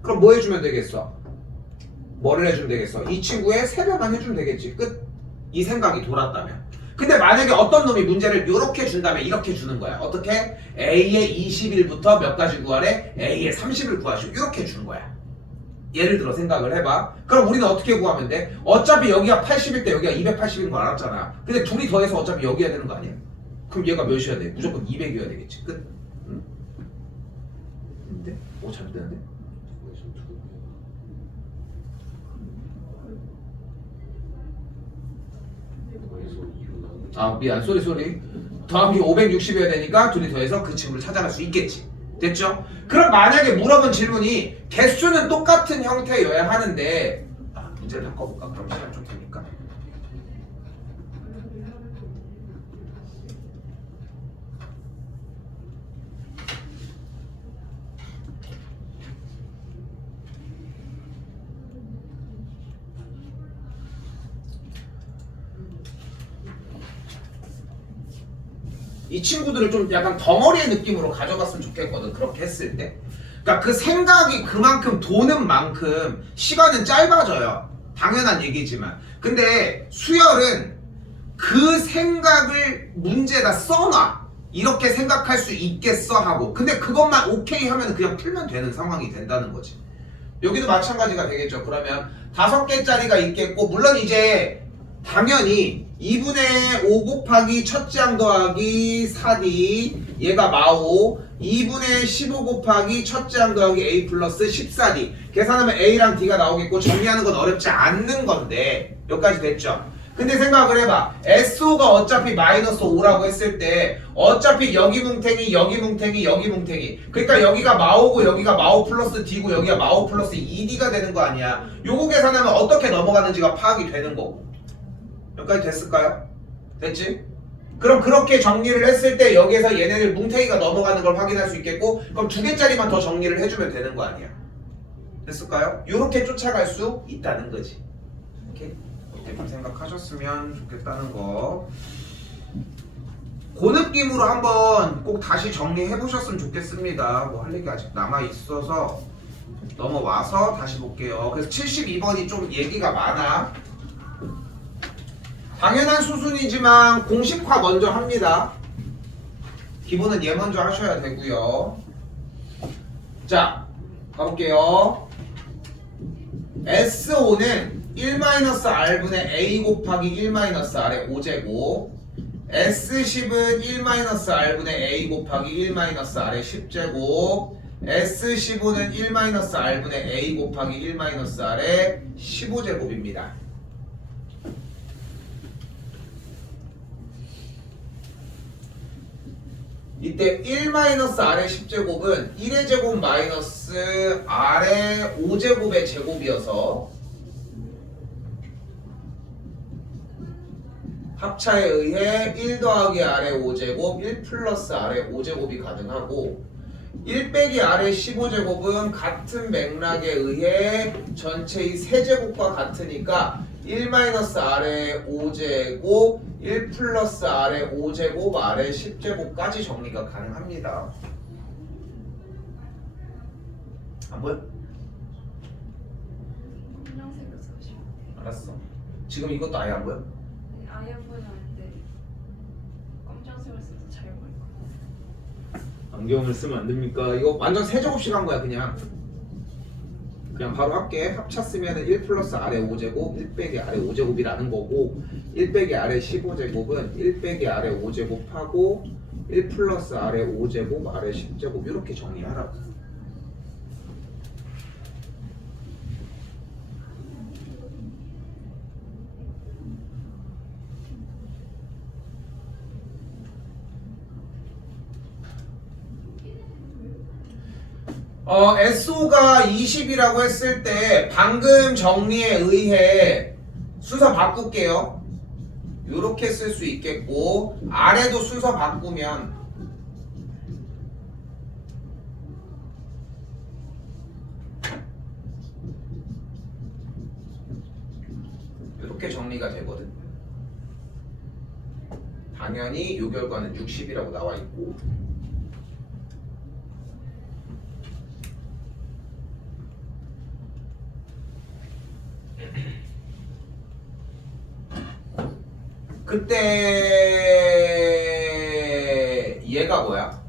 그럼 뭐 해주면 되겠어? 뭐를 해주면 되겠어? 이 친구의 3배만 해주면 되겠지. 끝. 이 생각이 돌았다면. 근데 만약에 어떤 놈이 문제를 이렇게 준다면 이렇게 주는 거야. 어떻게? A의 20일부터 몇 가지 구하래? A의 30을 구하시오. 이렇게 주는 거야. 예를 들어 생각을 해봐. 그럼 우리는 어떻게 구하면 돼? 어차피 여기가 80일 때 여기가 280인 거 알았잖아. 근데 둘이 더해서 어차피 여기 해야 되는 거 아니야? 그럼 얘가 몇이어야 돼? 무조건 200이어야 되겠지. 끝. 응? 근데? 잘못되는데? 미안. 쏘리. 더하기 560이어야 되니까 둘이 더해서 그 친구를 찾아갈 수 있겠지. 됐죠? 그럼 만약에 물어본 질문이 개수는 똑같은 형태여야 하는데 문제를 바꿔볼까? 그럼 시간 좀 되니까. 이 친구들을 좀 약간 덩어리의 느낌으로 가져갔으면 좋겠거든. 그렇게 했을 때. 그러니까 그 생각이 그만큼 도는 만큼 시간은 짧아져요. 당연한 얘기지만. 근데 수열은 그 생각을 문제에다 써놔. 이렇게 생각할 수 있겠어 하고. 근데 그것만 오케이 하면 그냥 풀면 되는 상황이 된다는 거지. 여기도 마찬가지가 되겠죠. 그러면 5개짜리가 있겠고, 물론 이제 당연히 2분의 5 곱하기 첫째 항 더하기 4D 얘가 마오, 2분의 15 곱하기 첫째 항 더하기 A 플러스 14D 계산하면 A랑 D가 나오겠고 정리하는 건 어렵지 않는 건데 여기까지 됐죠? 근데 생각을 해봐. SO가 어차피 마이너스 5라고 했을 때 어차피 여기 뭉탱이 여기 뭉탱이 여기 뭉탱이 그러니까 여기가 마오고 여기가 마오 플러스 D고 여기가 마오 플러스 2D가 되는 거 아니야. 요거 계산하면 어떻게 넘어가는지가 파악이 되는 거고. 여기까지 됐을까요? 됐지? 그럼 그렇게 정리를 했을 때 여기에서 얘네들 뭉탱이가 넘어가는 걸 확인할 수 있겠고 그럼 두 개짜리만 더 정리를 해주면 되는 거 아니야. 됐을까요? 요렇게 쫓아갈 수 있다는 거지. 오케이? 이렇게 생각하셨으면 좋겠다는 거. 그 느낌으로 한번 꼭 다시 정리해 보셨으면 좋겠습니다. 뭐 할 얘기 아직 남아 있어서 넘어와서 다시 볼게요. 그래서 72번이 좀 얘기가 많아. 당연한 수순이지만 공식화 먼저 합니다. 기본은 얘 먼저 하셔야 되고요. 자, 가볼게요. S5는 1-R분의 A 곱하기 1-R의 5제곱 S10은 1-R분의 A 곱하기 1-R의 10제곱 S15는 1-R분의 A 곱하기 1-R의 15제곱입니다. 이때 1-R의 10제곱은 1의 제곱 마이너스 R의 5제곱의 제곱이어서 합차에 의해 1 더하기 R의 5제곱 1 플러스 R의 5제곱이 가능하고 1 빼기 R의 15제곱은 같은 맥락에 의해 전체의 세제곱과 같으니까 1-R의 5제곱 1 플러스 R의 5제곱 R의 10제곱까지 정리가 가능합니다. 안 보여? 검정색으로 써주시면 돼요. 알았어. 지금 이것도 아예 안 보여? 네, 아예 안 보이는데 검정색을 써서 잘 보일 것 같아요. 안경을 쓰면 안 됩니까? 이거 완전 세제곱씩 한 거야 그냥 바로 할게. 합차 쓰면은 1 플러스 R의 5제곱 1 빼기 R의 5제곱이라는 거고 1 빼기 R의 15제곱은 1 빼기 R의 5제곱하고 1 플러스 R의 5제곱 R의 10제곱 이렇게 정리하라고. SO가 20이라고 했을 때 방금 정리에 의해 순서 바꿀게요. 요렇게 쓸 수 있겠고 아래도 순서 바꾸면 이렇게 정리가 되거든. 당연히 요 결과는 60이라고 나와 있고 그때 얘가 뭐야?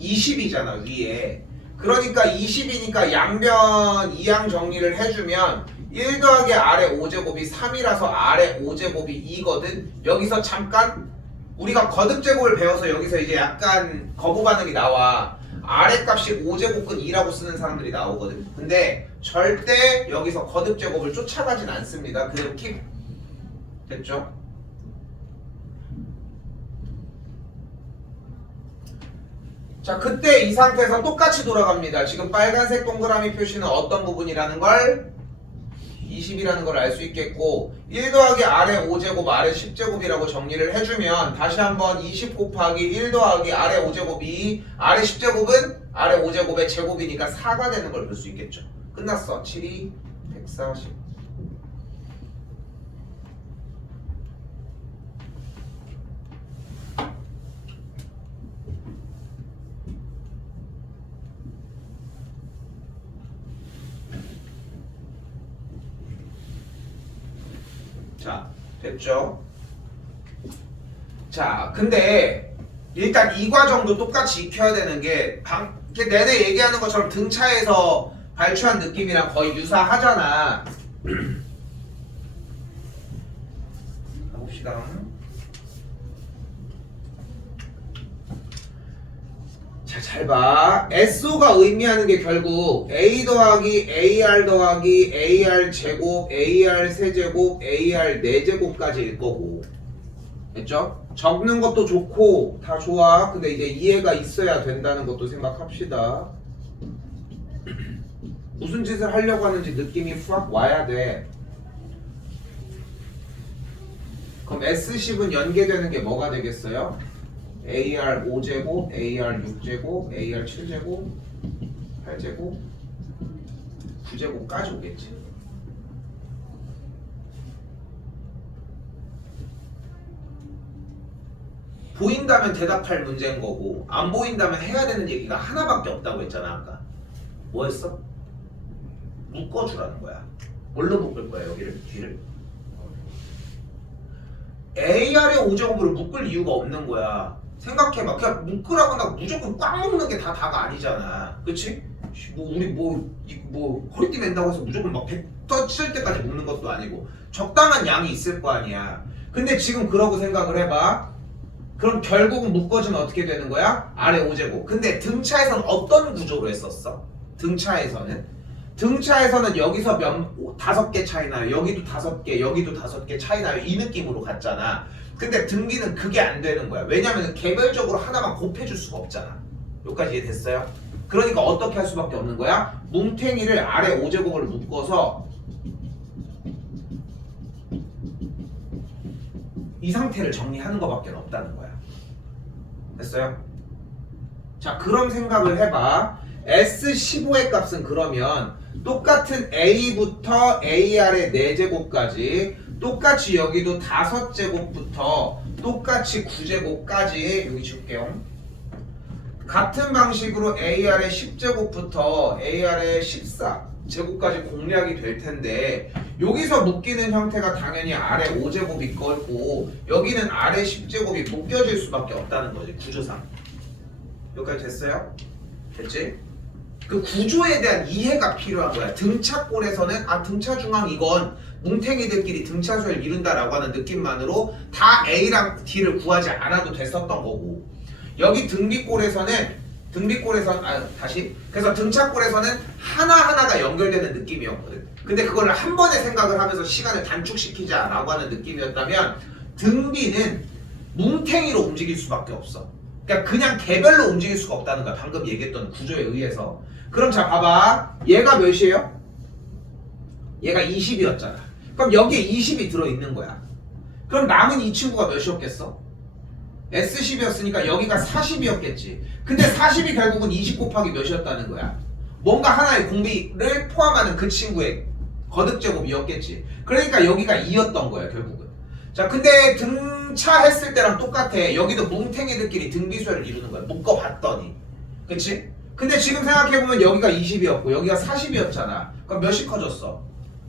20이잖아 위에. 그러니까 20이니까 양변 이항 정리를 해주면 1 더하기 R의 5제곱이 3이라서 R의 5제곱이 2거든. 여기서 잠깐 우리가 거듭제곱을 배워서 여기서 이제 약간 거부 반응이 나와. R의 값이 5제곱근 2라고 쓰는 사람들이 나오거든. 근데 절대 여기서 거듭제곱을 쫓아가진 않습니다. 그대로 킵. 됐죠? 자, 그때 이 상태에서 똑같이 돌아갑니다. 지금 빨간색 동그라미 표시는 어떤 부분이라는 걸 20이라는 걸 알 수 있겠고 1 더하기 R의 5제곱 R의 10제곱이라고 정리를 해주면 다시 한번 20 곱하기 1 더하기 R의 5제곱이 R의 10제곱은 R의 5제곱의 제곱이니까 4가 되는 걸 볼 수 있겠죠. 끝났어. 7이 140. 자, 됐죠? 자, 근데 일단 이 과정도 똑같이 익혀야 되는 게 이렇게 내내 얘기하는 것처럼 등차에서 발췌한 느낌이랑 거의 유사하잖아. 가봅시다. 자, 잘 봐. SO가 의미하는 게 결국 A 더하기 AR 더하기 AR 제곱, AR 세제곱, AR 4제곱까지일 거고. 됐죠? 적는 것도 좋고 다 좋아. 근데 이제 이해가 있어야 된다는 것도 생각합시다. 무슨 짓을 하려고 하는지 느낌이 확 와야 돼. 그럼 S10은 연계되는 게 뭐가 되겠어요? AR 5제곱, AR 6제곱, AR 7제곱, 8제곱, 9제곱까지 오겠지. 보인다면 대답할 문제인 거고 안 보인다면 해야 되는 얘기가 하나밖에 없다고 했잖아 아까. 뭐였어? 묶어주라는 거야. 뭘로 묶을 거야 여기를? 뒤를? AR의 5제곱으로 묶을 이유가 없는 거야. 생각해봐. 그냥 묶으라고 무조건 꽉 묶는 게 다가 아니잖아. 그치? 뭐 우리 뭐 허리띠 맨다고 해서 무조건 막 100 터질 때까지 묶는 것도 아니고 적당한 양이 있을 거 아니야. 근데 지금 그러고 생각을 해봐. 그럼 결국은 묶어주면 어떻게 되는 거야? 아래 5제곱. 근데 등차에서는 어떤 구조로 했었어? 등차에서는 여기서 5개 차이 나요. 여기도 5개, 여기도 5개 차이 나요. 이 느낌으로 갔잖아. 근데 등기는 그게 안 되는 거야. 왜냐면 개별적으로 하나만 곱해줄 수가 없잖아. 여기까지 이해됐어요? 그러니까 어떻게 할 수밖에 없는 거야? 뭉탱이를 아래 5제곱을 묶어서 이 상태를 정리하는 것밖에 없다는 거야. 됐어요? 자, 그런 생각을 해봐. S15의 값은 그러면 똑같은 A부터 AR의 4제곱까지 똑같이 여기도 5제곱부터 똑같이 9제곱까지 여기 줄게요. 같은 방식으로 AR의 10제곱부터 AR의 14제곱까지 공략이 될 텐데 여기서 묶이는 형태가 당연히 아래 5제곱이 거고 여기는 아래 10제곱이 묶여질 수밖에 없다는 거지 구조상. 여기까지 됐어요? 됐지? 그 구조에 대한 이해가 필요한 거야. 등차골에서는 등차 중앙 이건 뭉탱이들끼리 등차수를 이룬다라고 하는 느낌만으로 다 A랑 D를 구하지 않아도 됐었던 거고 여기 등비골에서는 그래서 등차골에서는 하나하나가 연결되는 느낌이었거든. 근데 그걸 한 번에 생각을 하면서 시간을 단축시키자라고 하는 느낌이었다면 등비는 뭉탱이로 움직일 수밖에 없어. 그러니까 그냥 개별로 움직일 수가 없다는 거야. 방금 얘기했던 구조에 의해서. 그럼 자 봐봐. 얘가 몇이에요? 얘가 20이었잖아. 그럼 여기에 20이 들어있는 거야. 그럼 남은 이 친구가 몇이었겠어? S10이었으니까 여기가 40이었겠지. 근데 40이 결국은 20 곱하기 몇이었다는 거야. 뭔가 하나의 공비를 포함하는 그 친구의 거듭제곱이었겠지. 그러니까 여기가 2였던 거야 결국은. 자 근데 등차했을 때랑 똑같아. 여기도 뭉탱이들끼리 등비수열을 이루는 거야. 묶어봤더니. 그치? 근데 지금 생각해보면 여기가 20이었고 여기가 40이었잖아. 그럼 몇이 커졌어?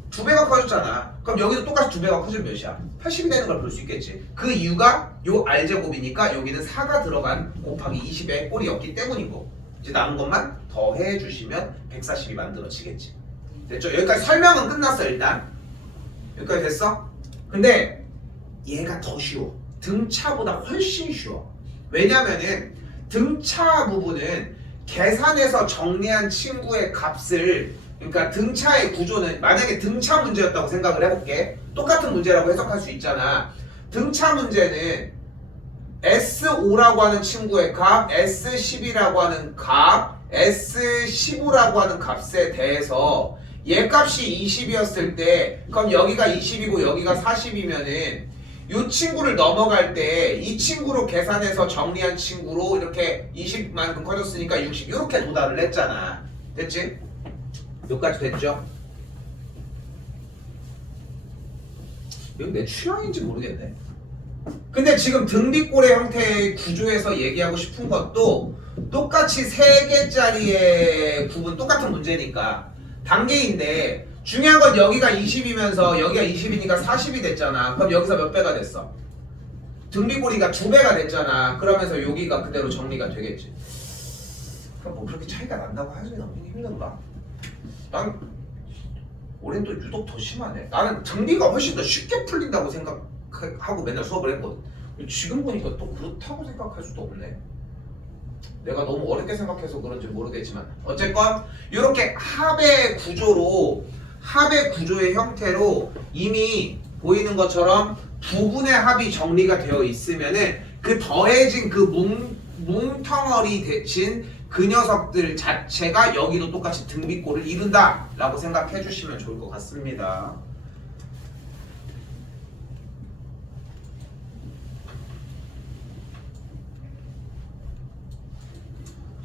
2배가 커졌잖아. 그럼 여기도 똑같이 2배가 커지면 몇이야? 80이 되는 걸 볼 수 있겠지. 그 이유가 요 R제곱이니까 여기는 4가 들어간 곱하기 20의 꼴이었기 때문인 거고. 이제 남은 것만 더해 주시면 140이 만들어지겠지. 됐죠? 여기까지 설명은 끝났어 일단. 여기까지 됐어? 근데 얘가 더 쉬워. 등차보다 훨씬 쉬워. 왜냐면은 등차 부분은 계산해서 정리한 친구의 값을 그러니까 등차의 구조는 만약에 등차 문제였다고 생각을 해볼게. 똑같은 문제라고 해석할 수 있잖아. 등차 문제는 S5라고 하는 친구의 값, S10이라고 하는 값, S15라고 하는 값에 대해서 얘 값이 20이었을 때 그럼 여기가 20이고 여기가 40이면은 이 친구를 넘어갈 때 이 친구로 계산해서 정리한 친구로 이렇게 20만큼 커졌으니까 60 이렇게 도달을 했잖아. 됐지? 여기까지 됐죠? 이건 내 취향인지 모르겠네. 근데 지금 등비꼴의 형태의 구조에서 얘기하고 싶은 것도 똑같이 3개짜리의 구분 똑같은 문제니까 단계인데 중요한 건 여기가 20이면서 여기가 20이니까 40이 됐잖아. 그럼 여기서 몇 배가 됐어? 등비꼴이가 2배가 됐잖아. 그러면서 여기가 그대로 정리가 되겠지. 그럼 뭐 그렇게 차이가 난다고 하지 너무 힘든가? 난 올해는 또 유독 더 심하네. 나는 등비가 훨씬 더 쉽게 풀린다고 생각하고 맨날 수업을 했거든. 지금 보니까 또 그렇다고 생각할 수도 없네. 내가 너무 어렵게 생각해서 그런지 모르겠지만 어쨌건 이렇게 합의 구조의 형태로 이미 보이는 것처럼 부분의 합이 정리가 되어 있으면은 그 더해진 그 뭉텅어리 대친 그 녀석들 자체가 여기도 똑같이 등비꼴을 이룬다 라고 생각해 주시면 좋을 것 같습니다.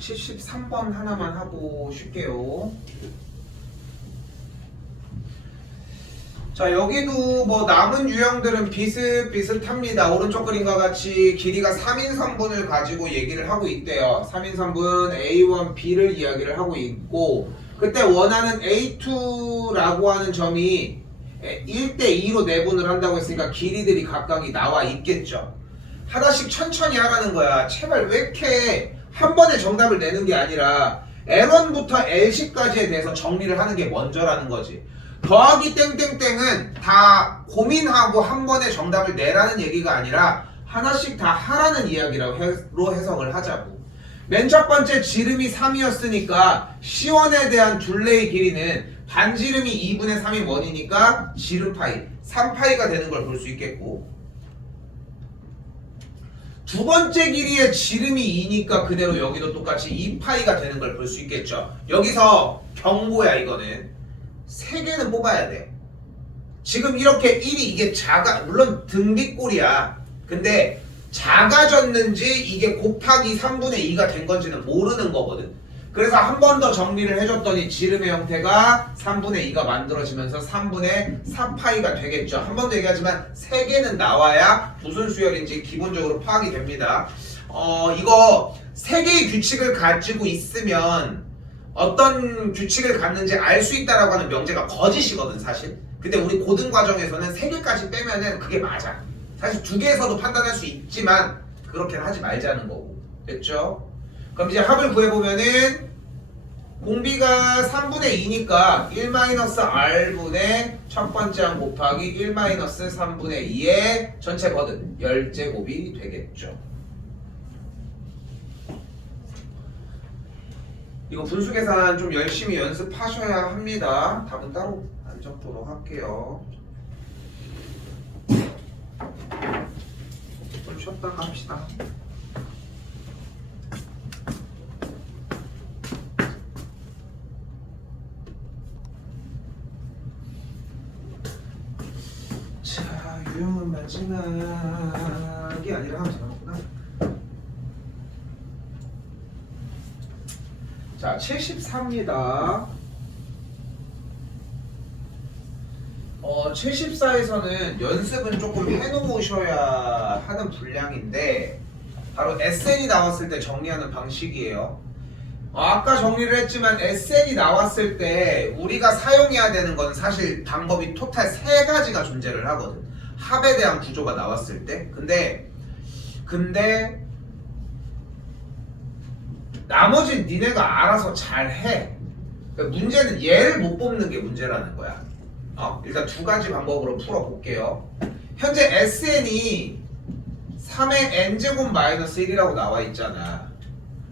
(73번) 하나만 하고 쉴게요. 자, 여기도 뭐 남은 유형들은 비슷비슷합니다. 오른쪽 그림과 같이 길이가 3인선분을 가지고 얘기를 하고 있대요. 3인선분 A1, B를 이야기를 하고 있고, 그때 원하는 A2라고 하는 점이 1대2로 내분을 한다고 했으니까 길이들이 각각이 나와 있겠죠. 하나씩 천천히 하라는 거야. 제발 왜 이렇게 한 번에 정답을 내는 게 아니라 L1부터 L10까지에 대해서 정리를 하는 게 먼저라는 거지. 더하기 땡땡땡은 다 고민하고 한 번에 정답을 내라는 얘기가 아니라 하나씩 다 하라는 이야기로 해석을 하자고. 맨 첫 번째 지름이 3이었으니까 시원에 대한 둘레의 길이는 반지름이 2분의 3이 원이니까 지름 파이 3파이가 되는 걸 볼 수 있겠고, 두 번째 길이의 지름이 2니까 그대로 여기도 똑같이 2파이가 되는 걸 볼 수 있겠죠. 여기서 경고야. 이거는 3개는 뽑아야 돼. 지금 이렇게 1이 이게 물론 등비꼴이야. 근데 작아졌는지 이게 곱하기 3분의 2가 된 건지는 모르는 거거든. 그래서 한 번 더 정리를 해줬더니 지름의 형태가 3분의 2가 만들어지면서 3분의 4파이가 되겠죠. 한 번 더 얘기하지만 3개는 나와야 무슨 수열인지 기본적으로 파악이 됩니다. 이거 3개의 규칙을 가지고 있으면 어떤 규칙을 갖는지 알 수 있다라고 하는 명제가 거짓이거든 사실. 근데 우리 고등 과정에서는 3개까지 빼면은 그게 맞아. 사실 2개에서도 판단할 수 있지만 그렇게는 하지 말자는 거고. 됐죠? 그럼 이제 합을 구해보면은 공비가 3분의 2니까 1-r분의 첫 번째 항 곱하기 1-3분의 2의 전체 거듭 10제곱이 되겠죠. 이거 분수 계산 좀 열심히 연습하셔야 합니다. 답은 따로 안 적도록 할게요. 좀 쉬었다가 합시다. 자, 유형은 마지막이 아니라 하면 잘못구나. 자, 74입니다. 74에서는 연습은 조금 해놓으셔야 하는 분량인데 바로 SN이 나왔을 때 정리하는 방식이에요. 아까 정리를 했지만 SN이 나왔을 때 우리가 사용해야 되는 건 사실 방법이 토탈 3가지가 존재를 하거든. 합에 대한 구조가 나왔을 때. 근데 나머지는 니네가 알아서 잘해. 그러니까 문제는 얘를 못 뽑는 게 문제라는 거야. 일단 2가지 방법으로 풀어볼게요. 현재 SN이 3의 n제곱 마이너스 1이라고 나와 있잖아.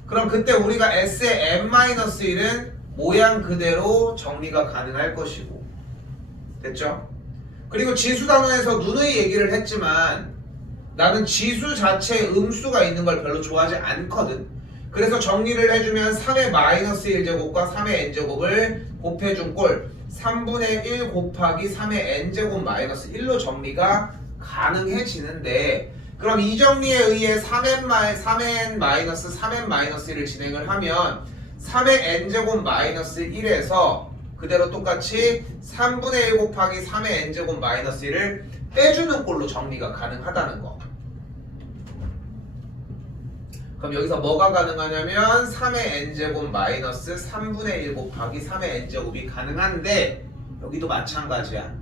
그럼 그때 우리가 S의 n-1은 모양 그대로 정리가 가능할 것이고. 됐죠? 그리고 지수 단원에서 누누이 얘기를 했지만 나는 지수 자체에 음수가 있는 걸 별로 좋아하지 않거든. 그래서 정리를 해주면 3의 마이너스 1제곱과 3의 n제곱을 곱해준 꼴 3분의 1 곱하기 3의 n제곱 마이너스 1로 정리가 가능해지는데, 그럼 이 정리에 의해 3n 마이너스 3n 마이너스 1을 진행을 하면 3의 n제곱 마이너스 1에서 그대로 똑같이 3분의 1 곱하기 3의 n제곱 마이너스 1을 빼주는 꼴로 정리가 가능하다는 거. 그럼 여기서 뭐가 가능하냐면 3의 n제곱 마이너스 3분의 1 곱하기 3의 n제곱이 가능한데, 여기도 마찬가지야.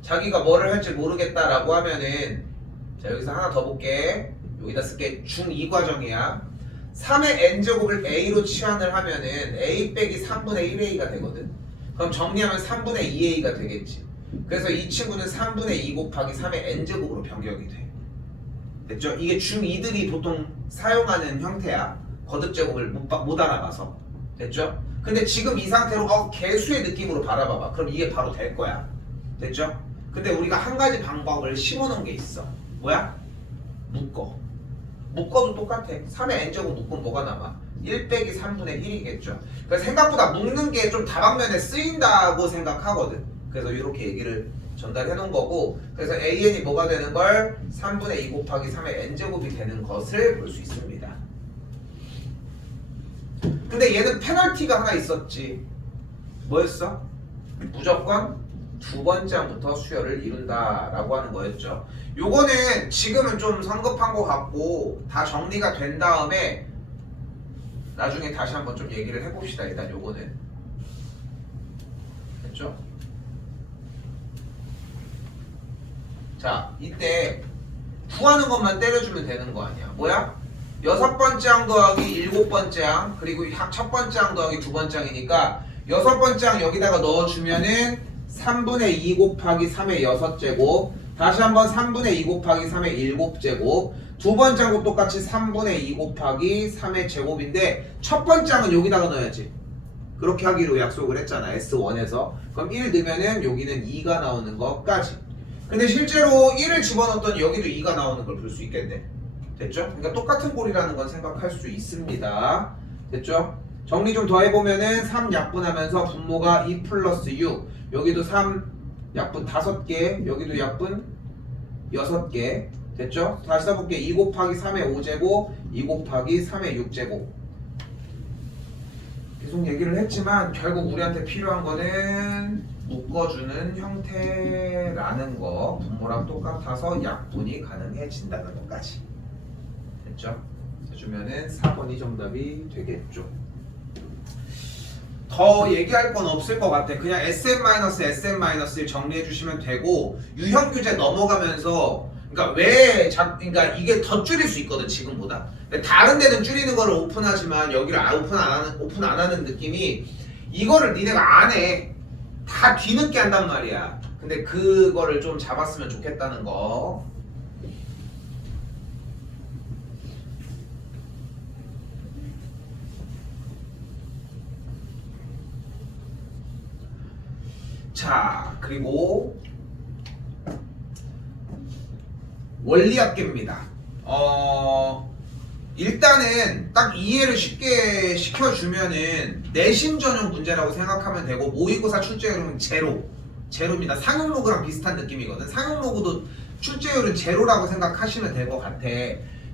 자기가 뭐를 할지 모르겠다라고 하면은, 자 여기서 하나 더 볼게. 여기다 쓸게. 중2 과정이야. 3의 n제곱을 a로 치환을 하면은 a 빼기 3분의 1a가 되거든. 그럼 정리하면 3분의 2a가 되겠지. 그래서 이 친구는 3분의 2 곱하기 3의 n제곱으로 변경이 돼. 됐죠? 이게 중2들이 보통 사용하는 형태야. 거듭제곱을 못 알아봐서. 됐죠? 근데 지금 이 상태로 개수의 느낌으로 바라봐봐. 그럼 이게 바로 될 거야. 됐죠? 근데 우리가 한 가지 방법을 심어놓은 게 있어. 뭐야? 묶어. 묶어도 똑같아. 3의 n제곱 묶으면 뭐가 남아? 1 빼기 3분의 1이겠죠. 그러니까 생각보다 묶는 게 좀 다방면에 쓰인다고 생각하거든. 그래서 이렇게 얘기를 전달해 놓은 거고, 그래서 an이 뭐가 되는 걸 3분의 2 곱하기 3의 n제곱이 되는 것을 볼 수 있습니다. 근데 얘는 페널티가 하나 있었지. 뭐였어? 무조건 두 번째 항부터 수열을 이룬다라고 하는 거였죠. 요거는 지금은 좀 성급한 것 같고 다 정리가 된 다음에 나중에 다시 한번 좀 얘기를 해봅시다. 일단 요거는 됐죠? 자, 이때 구하는 것만 때려주면 되는 거 아니야. 뭐야? 6번째 항 더하기 7번째 항, 그리고 첫 번째 항 더하기 두 번째 항이니까 6번째 항 여기다가 넣어주면은 3분의 2 곱하기 3의 6제곱, 다시 한번 3분의 2 곱하기 3의 7제곱, 두 번째 항도 똑같이 3분의 2 곱하기 3의 제곱인데 첫 번째 항은 여기다가 넣어야지. 그렇게 하기로 약속을 했잖아, S1에서. 그럼 1 넣으면은 여기는 2가 나오는 것까지. 근데 실제로 1을 집어넣었더니 여기도 2가 나오는 걸 볼 수 있겠네. 됐죠? 그러니까 똑같은 꼴이라는 건 생각할 수 있습니다. 됐죠? 정리 좀 더 해보면은 3 약분하면서 분모가 2 플러스 6, 여기도 3 약분 5개, 여기도 약분 6개. 됐죠? 다시 써볼게. 2 곱하기 3의 5제곱, 2 곱하기 3의 6제곱. 계속 얘기를 했지만 결국 우리한테 필요한 거는 묶어주는 형태라는 거, 분모랑 똑같아서 약분이 가능해진다는 것까지. 됐죠? 해주면은 4번이 정답이 되겠죠. 더 얘기할 건 없을 것 같아. 그냥 SM-SM-1 정리해 주시면 되고, 유형 규제 넘어가면서 그러니까 이게 더 줄일 수 있거든 지금보다. 다른 데는 줄이는 거를 오픈하지만 여기를 오픈 안 하는 느낌이, 이거를 니네가 안 해. 다 뒤늦게 한단 말이야. 근데 그거를 좀 잡았으면 좋겠다는 거. 자, 그리고 원리합계입니다. 일단은 딱 이해를 쉽게 시켜주면은 내신 전형 문제라고 생각하면 되고, 모의고사 출제율은 제로입니다. 상용로그랑 비슷한 느낌이거든. 상용로그도 출제율은 제로라고 생각하시면 될 것 같아.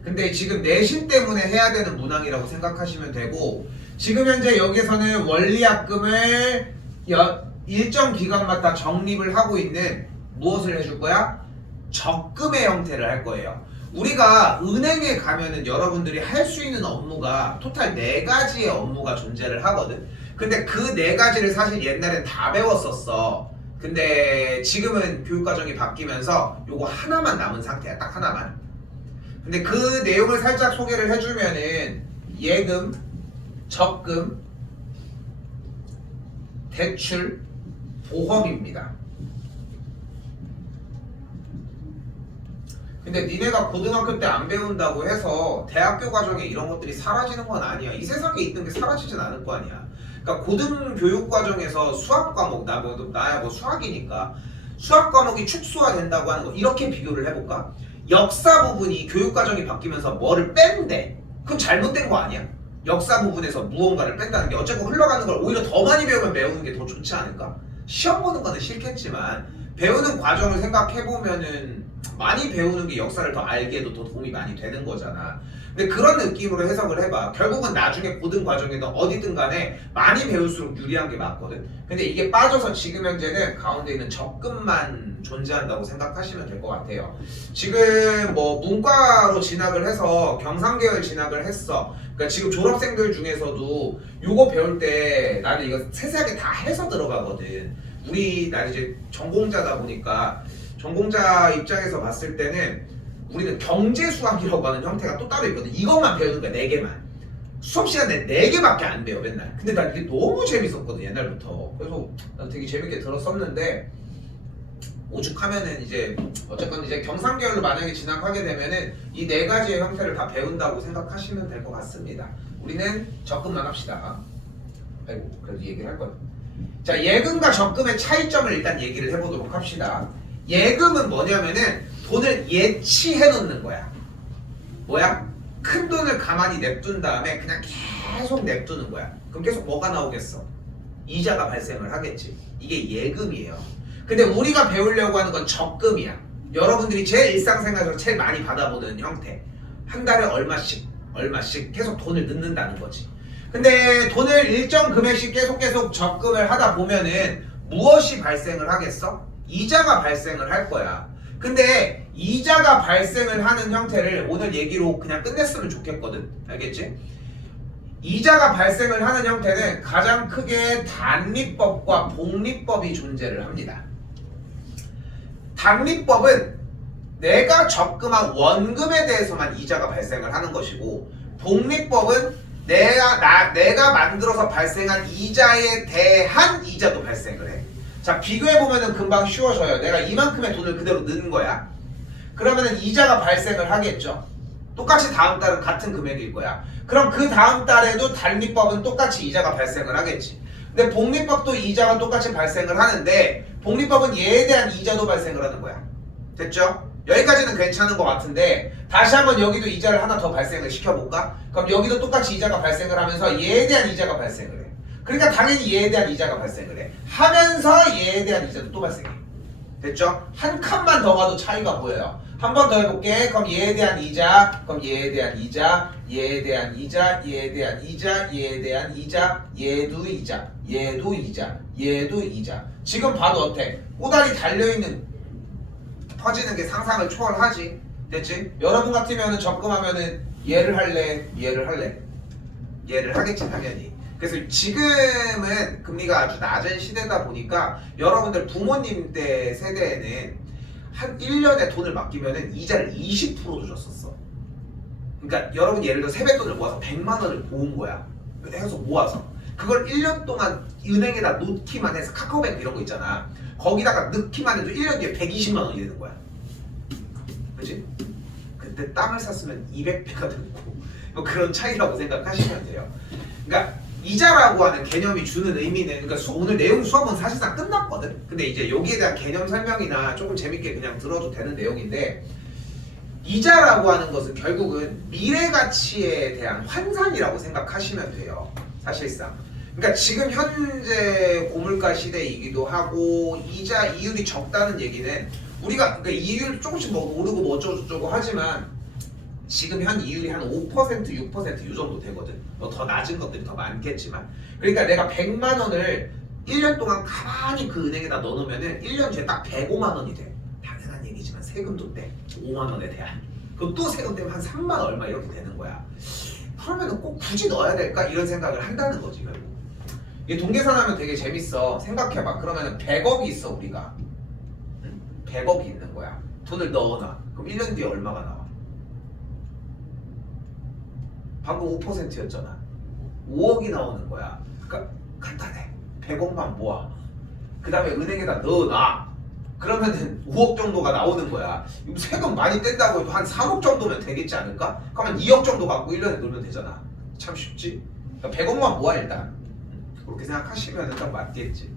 근데 지금 내신 때문에 해야 되는 문항이라고 생각하시면 되고, 지금 현재 여기서는 원리합금을 일정 기간마다 적립을 하고 있는, 무엇을 해줄 거야? 적금의 형태를 할 거예요. 우리가 은행에 가면은 여러분들이 할 수 있는 업무가 토탈 4가지의 업무가 존재를 하거든. 근데 그 4가지를 사실 옛날엔 다 배웠었어. 근데 지금은 교육과정이 바뀌면서 요거 하나만 남은 상태야. 딱 하나만. 근데 그 내용을 살짝 소개를 해주면은 예금, 적금, 대출, 보험입니다. 근데 니네가 고등학교 때 안 배운다고 해서 대학교 과정에 이런 것들이 사라지는 건 아니야. 이 세상에 있는 게 사라지진 않을 거 아니야. 그러니까 고등교육 과정에서 수학 과목, 나야 뭐 수학이니까 수학 과목이 축소화된다고 하는 거, 이렇게 비교를 해볼까? 역사 부분이 교육 과정이 바뀌면서 뭐를 뺀대. 그건 잘못된 거 아니야? 역사 부분에서 무언가를 뺀다는 게, 어쨌든 흘러가는 걸 오히려 더 많이 배우는 게 더 좋지 않을까? 시험 보는 거는 싫겠지만 배우는 과정을 생각해보면은 많이 배우는 게 역사를 더 알기에도 더 도움이 많이 되는 거잖아. 근데 그런 느낌으로 해석을 해봐. 결국은 나중에 고등 과정이든 어디든 간에 많이 배울수록 유리한 게 맞거든. 근데 이게 빠져서 지금 현재는 가운데 있는 적금만 존재한다고 생각하시면 될 것 같아요. 지금 뭐 문과로 진학을 해서 경상계열 진학을 했어. 그러니까 지금 졸업생들 중에서도 요거 배울 때 나는 이거 세세하게 다 해서 들어가거든. 나 이제 전공자다 보니까 전공자 입장에서 봤을 때는 우리는 경제수학이라고 하는 형태가 또 따로 있거든. 이것만 배우는 거야, 4개만. 수업 시간에 4개밖에 안 배워, 맨날. 근데 난 이게 너무 재밌었거든, 옛날부터. 그래서 난 되게 재밌게 들었었는데, 오죽하면은 이제 어쨌건 이제 경상계열로 만약에 진학하게 되면은 이 네 가지의 형태를 다 배운다고 생각하시면 될 것 같습니다. 우리는 적금만 합시다. 아이고 그래도 얘기를 할 거야. 자, 예금과 적금의 차이점을 일단 얘기를 해보도록 합시다. 예금은 뭐냐면은 돈을 예치해 놓는 거야. 뭐야? 큰 돈을 가만히 냅둔 다음에 그냥 계속 냅두는 거야. 그럼 계속 뭐가 나오겠어? 이자가 발생을 하겠지. 이게 예금이에요. 근데 우리가 배우려고 하는 건 적금이야. 여러분들이 제일 일상생활에서 제일 많이 받아보는 형태. 한 달에 얼마씩 계속 돈을 넣는다는 거지. 근데 돈을 일정 금액씩 계속 적금을 하다 보면은 무엇이 발생을 하겠어? 이자가 발생을 할 거야. 근데 이자가 발생을 하는 형태를 오늘 얘기로 그냥 끝냈으면 좋겠거든. 알겠지? 이자가 발생을 하는 형태는 가장 크게 단리법과 복리법이 존재를 합니다. 단리법은 내가 적금한 원금에 대해서만 이자가 발생을 하는 것이고, 복리법은 내가 만들어서 발생한 이자에 대한 이자도 발생을 해. 자, 비교해보면 금방 쉬워져요. 내가 이만큼의 돈을 그대로 넣는 거야. 그러면 이자가 발생을 하겠죠. 똑같이 다음 달은 같은 금액일 거야. 그럼 그 다음 달에도 단리법은 똑같이 이자가 발생을 하겠지. 근데 복리법도 이자가 똑같이 발생을 하는데, 복리법은 얘에 대한 이자도 발생을 하는 거야. 됐죠? 여기까지는 괜찮은 것 같은데, 다시 한번 여기도 이자를 하나 더 발생을 시켜볼까? 그럼 여기도 똑같이 이자가 발생을 하면서 얘에 대한 이자가 발생을 해. 그러니까 당연히 얘에 대한 이자가 발생을 해. 하면서 얘에 대한 이자도 또 발생해. 됐죠? 한 칸만 더 가도 차이가 보여요. 한 번 더 해볼게. 그럼 얘에 대한 이자, 그럼 얘에 대한 이자, 얘에 대한 이자, 얘에 대한 이자, 얘에 대한 이자, 얘도 이자, 얘도 이자, 얘도 이자. 지금 봐도 어때? 꼬다리 달려있는 퍼지는 게 상상을 초월하지. 됐지? 여러분 같으면 적금하면은 얘를 할래, 얘를 할래. 얘를 하겠지 당연히. 그래서 지금은 금리가 아주 낮은 시대다 보니까 여러분들 부모님 때 세대에는 한 1년에 돈을 맡기면은 이자를 20%도 줬었어. 그러니까 여러분 예를 들어 세뱃돈을 모아서 100만 원을 모은 거야. 해서 모아서 그걸 1년 동안 은행에다 놓기만 해서 카카오뱅크 이런 거 있잖아. 거기다가 넣기만 해도 1년 뒤에 120만 원이 되는 거야. 그치? 그때 땅을 샀으면 200배가 됐고 뭐 그런 차이라고 생각하시면 돼요. 그러니까 이자라고 하는 개념이 주는 의미는, 그러니까 오늘 내용 수업은 사실상 끝났거든. 근데 이제 여기에 대한 개념 설명이나 조금 재밌게 그냥 들어도 되는 내용인데, 이자라고 하는 것은 결국은 미래 가치에 대한 환산이라고 생각하시면 돼요. 사실상. 그러니까 지금 현재 고물가 시대이기도 하고 이자 이율이 적다는 얘기는 우리가 그러니까 이율 조금씩 뭐 오르고 뭐 어쩌고저쩌고 하지만 지금 현 이율이 한 5%, 6% 이 정도 되거든. 뭐 더 낮은 것들이 더 많겠지만. 그러니까 내가 100만 원을 1년 동안 가만히 그 은행에다 넣어놓으면은 1년 뒤에 딱 105만 원이 돼. 당연한 얘기지만 세금도 떼. 5만 원에 대한. 그럼 또 세금 떼면 한 3만 얼마 이렇게 되는 거야. 그러면은 꼭 굳이 넣어야 될까? 이런 생각을 한다는 거지 결국. 이게 동계산하면 되게 재밌어. 생각해봐. 그러면은 100억이 있어 우리가. 100억이 있는 거야. 돈을 넣어놔. 그럼 1년 뒤에 얼마가 나와? 방금 5%였잖아. 5억이 나오는 거야. 그러니까 간단해. 100억만 모아. 그 다음에 은행에다 넣어놔. 그러면은 5억 정도가 나오는 거야. 세금 많이 뗀다고 해도 한 3억 정도면 되겠지 않을까? 그러면 2억 정도 갖고 1년에 놀면 되잖아. 참 쉽지? 그러니까 100억만 모아 일단. 그렇게 생각하시면 딱 맞겠지.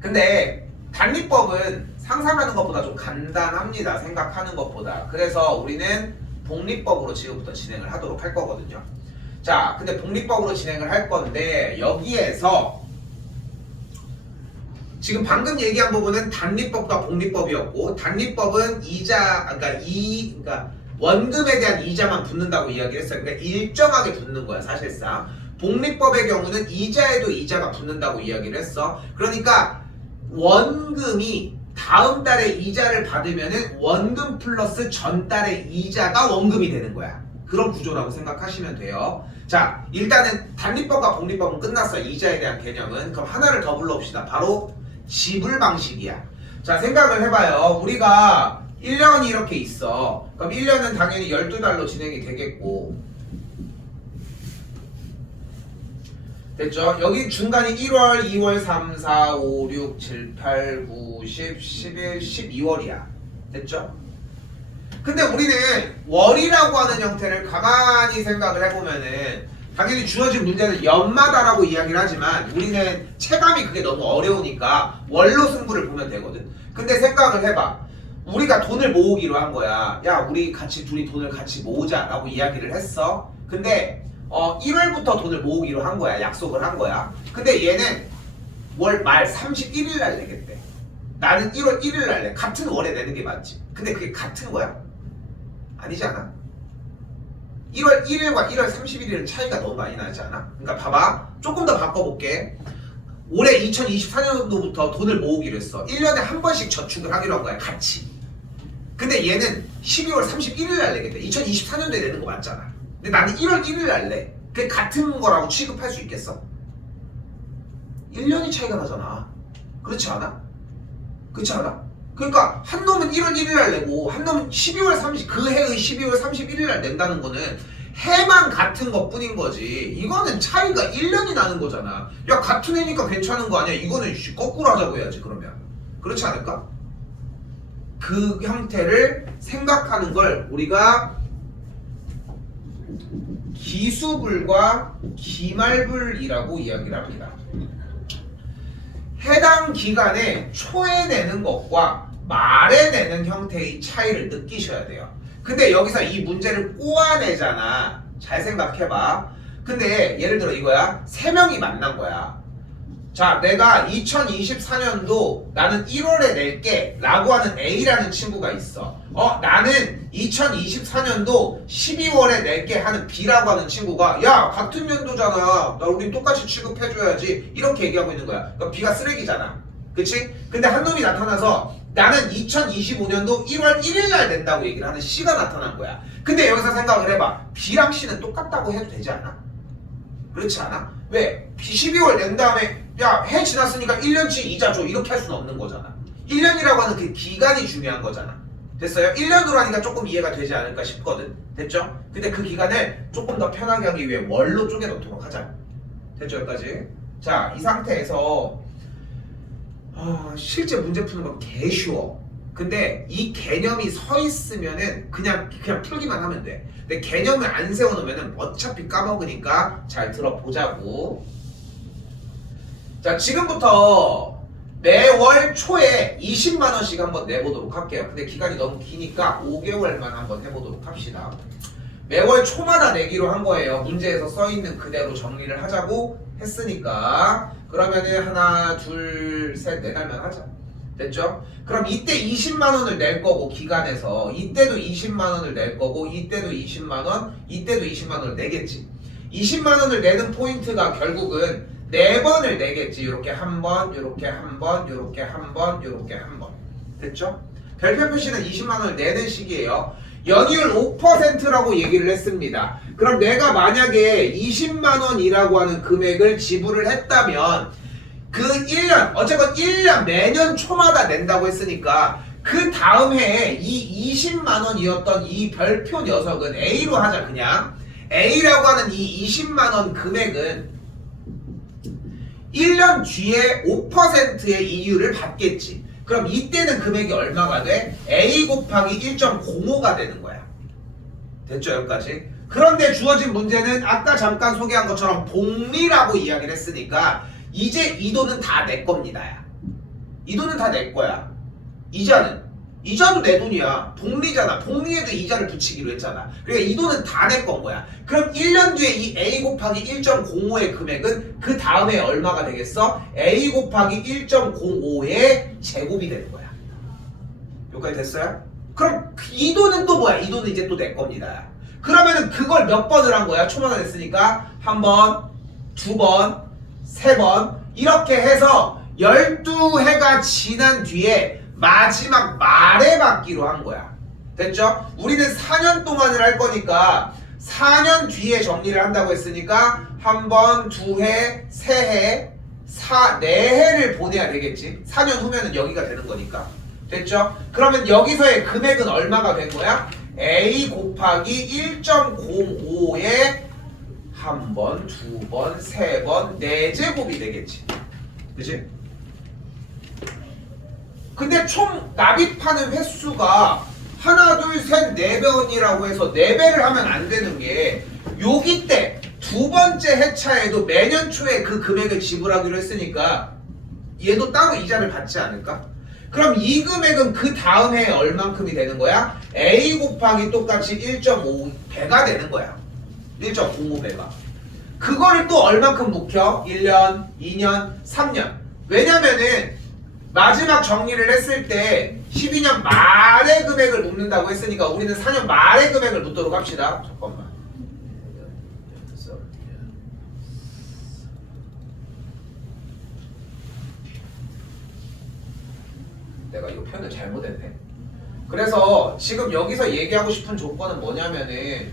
근데 단리법은 상상하는 것보다 좀 간단합니다. 생각하는 것보다. 그래서 우리는 복리법으로 지금부터 진행을 하도록 할 거거든요. 자, 근데 복리법으로 진행을 할 건데 여기에서 지금 방금 얘기한 부분은 단리법과 복리법이었고, 단리법은 그러니까 원금에 대한 이자만 붙는다고 이야기를 했어요. 그러니까 일정하게 붙는 거야 사실상. 복리법의 경우는 이자에도 이자가 붙는다고 이야기를 했어. 그러니까 원금이 다음 달에 이자를 받으면은 원금 플러스 전달의 이자가 원금이 되는 거야. 그런 구조라고 생각하시면 돼요. 자, 일단은 단리법과 복리법은 끝났어요. 이자에 대한 개념은. 그럼 하나를 더 불러봅시다. 바로 지불 방식이야. 자, 생각을 해봐요. 우리가 1년이 이렇게 있어. 그럼 1년은 당연히 12달로 진행이 되겠고, 됐죠? 여기 중간이 1월, 2월, 3, 4, 5, 6, 7, 8, 9, 10, 11, 12월이야. 됐죠? 근데 우리는 월이라고 하는 형태를 가만히 생각을 해보면은 당연히 주어진 문제는 연마다라고 이야기를 하지만 우리는 체감이 그게 너무 어려우니까 월로 승부를 보면 되거든. 근데 생각을 해봐. 우리가 돈을 모으기로 한 거야. 야, 우리 같이 둘이 돈을 같이 모으자라고 이야기를 했어. 근데 1월부터 돈을 모으기로 한 거야. 약속을 한 거야. 근데 얘는 월 말 31일 날 내겠대. 나는 1월 1일 날 내. 같은 월에 내는 게 맞지. 근데 그게 같은 거야? 아니지 않아? 1월 1일과 1월 31일은 차이가 너무 많이 나지 않아? 그러니까 봐봐. 조금 더 바꿔볼게. 올해 2024년도부터 돈을 모으기로 했어. 1년에 한 번씩 저축을 하기로 한 거야. 같이. 근데 얘는 12월 31일 날 내겠대. 2024년도에 내는 거 맞잖아. 근데 나는 1월 1일 날 내. 그게 같은 거라고 취급할 수 있겠어? 1년이 차이가 나잖아. 그렇지 않아? 그렇지 않아? 그러니까 한 놈은 1월 1일 날 내고 한 놈은 12월 30, 그 해의 12월 31일 날 낸다는 거는 해만 같은 것 뿐인 거지. 이거는 차이가 1년이 나는 거잖아. 야, 같은 해니까 괜찮은 거 아니야? 이거는 거꾸로 하자고 해야지, 그러면. 그렇지 않을까? 그 형태를 생각하는 걸 우리가 기수불과 기말불이라고 이야기를 합니다. 해당 기간에 초에 내는 것과 말에 내는 형태의 차이를 느끼셔야 돼요. 근데 여기서 이 문제를 꼬아내잖아. 잘 생각해봐. 근데 예를 들어 이거야. 3명이 만난 거야. 자, 내가 2024년도 나는 1월에 낼게 라고 하는 A라는 친구가 있어. 나는 2024년도 12월에 낼게 하는 B라고 하는 친구가 야, 같은 연도잖아. 나 우리 똑같이 취급해줘야지. 이렇게 얘기하고 있는 거야. 그러니까 B가 쓰레기잖아. 그치? 근데 한 놈이 나타나서 나는 2025년도 1월 1일 날 낸다고 얘기를 하는 C가 나타난 거야. 근데 여기서 생각을 해봐. B랑 C는 똑같다고 해도 되지 않아? 그렇지 않아? 왜? 12월 낸 다음에 야, 해 지났으니까 1년치 이자 줘 이렇게 할 수는 없는 거잖아. 1년이라고 하는 그 기간이 중요한 거잖아. 됐어요? 1년으로 하니까 조금 이해가 되지 않을까 싶거든. 됐죠? 근데 그 기간을 조금 더 편하게 하기 위해 월로 쪼개 놓도록 하자. 됐죠? 여기까지. 자, 이 상태에서 실제 문제 푸는 건 개 쉬워. 근데 이 개념이 서 있으면은 그냥 풀기만 하면 돼. 근데 개념을 안 세워놓으면은 어차피 까먹으니까 잘 들어보자고. 자, 지금부터 매월 초에 20만 원씩 한번 내보도록 할게요. 근데 기간이 너무 기니까 5개월만 한번 해보도록 합시다. 매월 초마다 내기로 한 거예요. 문제에서 써 있는 그대로 정리를 하자고 했으니까. 그러면은 하나, 둘, 셋, 네 달만 하자. 됐죠? 그럼 이때 20만 원을 낼 거고 기간에서 이때도 20만 원을 낼 거고 이때도 20만 원, 이때도 20만 원을 내겠지. 20만 원을 내는 포인트가 결국은 4번을 내겠지. 이렇게 한 번, 이렇게 한 번, 이렇게 한 번, 이렇게 한 번. 됐죠? 별표 표시는 20만 원을 내는 식이에요. 연이율 5%라고 얘기를 했습니다. 그럼 내가 만약에 20만 원이라고 하는 금액을 지불을 했다면 그 1년, 어쨌건 1년 매년 초마다 낸다고 했으니까 그 다음 해에 이 20만 원이었던 이 별표 녀석은 A로 하자. 그냥 A라고 하는 이 20만 원 금액은 1년 뒤에 5%의 이율을 받겠지. 그럼 이때는 금액이 얼마가 돼? A 곱하기 1.05가 되는 거야. 됐죠? 여기까지. 그런데 주어진 문제는 아까 잠깐 소개한 것처럼 복리라고 이야기를 했으니까 이제 이 돈은 다 내 겁니다. 이 돈은 다 내 거야. 이자도 내 돈이야. 복리잖아. 복리에도 이자를 붙이기로 했잖아. 그러니까 이 돈은 다 내 건 거야. 그럼 1년 뒤에 이 A 곱하기 1.05의 금액은 그 다음에 얼마가 되겠어? A 곱하기 1.05의 제곱이 되는 거야. 여기까지 됐어요? 그럼 이 돈은 또 뭐야? 이 돈은 이제 또 내 겁니다. 그러면은 그걸 몇 번을 한 거야? 초마다 됐으니까 한 번, 두 번, 세 번 이렇게 해서 12해가 지난 뒤에 마지막 말에 받기로 한 거야. 됐죠? 우리는 4년 동안을 할 거니까 4년 뒤에 정리를 한다고 했으니까 한 번, 두 해, 세 해, 네 해를 보내야 되겠지. 4년 후면은 여기가 되는 거니까. 됐죠? 그러면 여기서의 금액은 얼마가 된 거야? A 곱하기 1.05의 한 번, 두 번, 세 번, 네 제곱이 되겠지. 그치? 근데 총 납입하는 횟수가 하나, 둘, 셋, 네 번이라고 해서 네 배를 하면 안 되는 게 여기 때 두 번째 회차에도 매년 초에 그 금액을 지불하기로 했으니까 얘도 따로 이자를 받지 않을까? 그럼 이 금액은 그 다음 해에 얼만큼이 되는 거야? A 곱하기 똑같이 1.5배가 되는 거야. 1.05배가. 그거를 또 얼만큼 묵혀? 1년, 2년, 3년. 왜냐면은 마지막 정리를 했을 때 12년 말의 금액을 묻는다고 했으니까 우리는 4년 말의 금액을 묻도록 합시다. 잠깐만. 내가 이거 표현을 잘못했네. 그래서 지금 여기서 얘기하고 싶은 조건은 뭐냐면은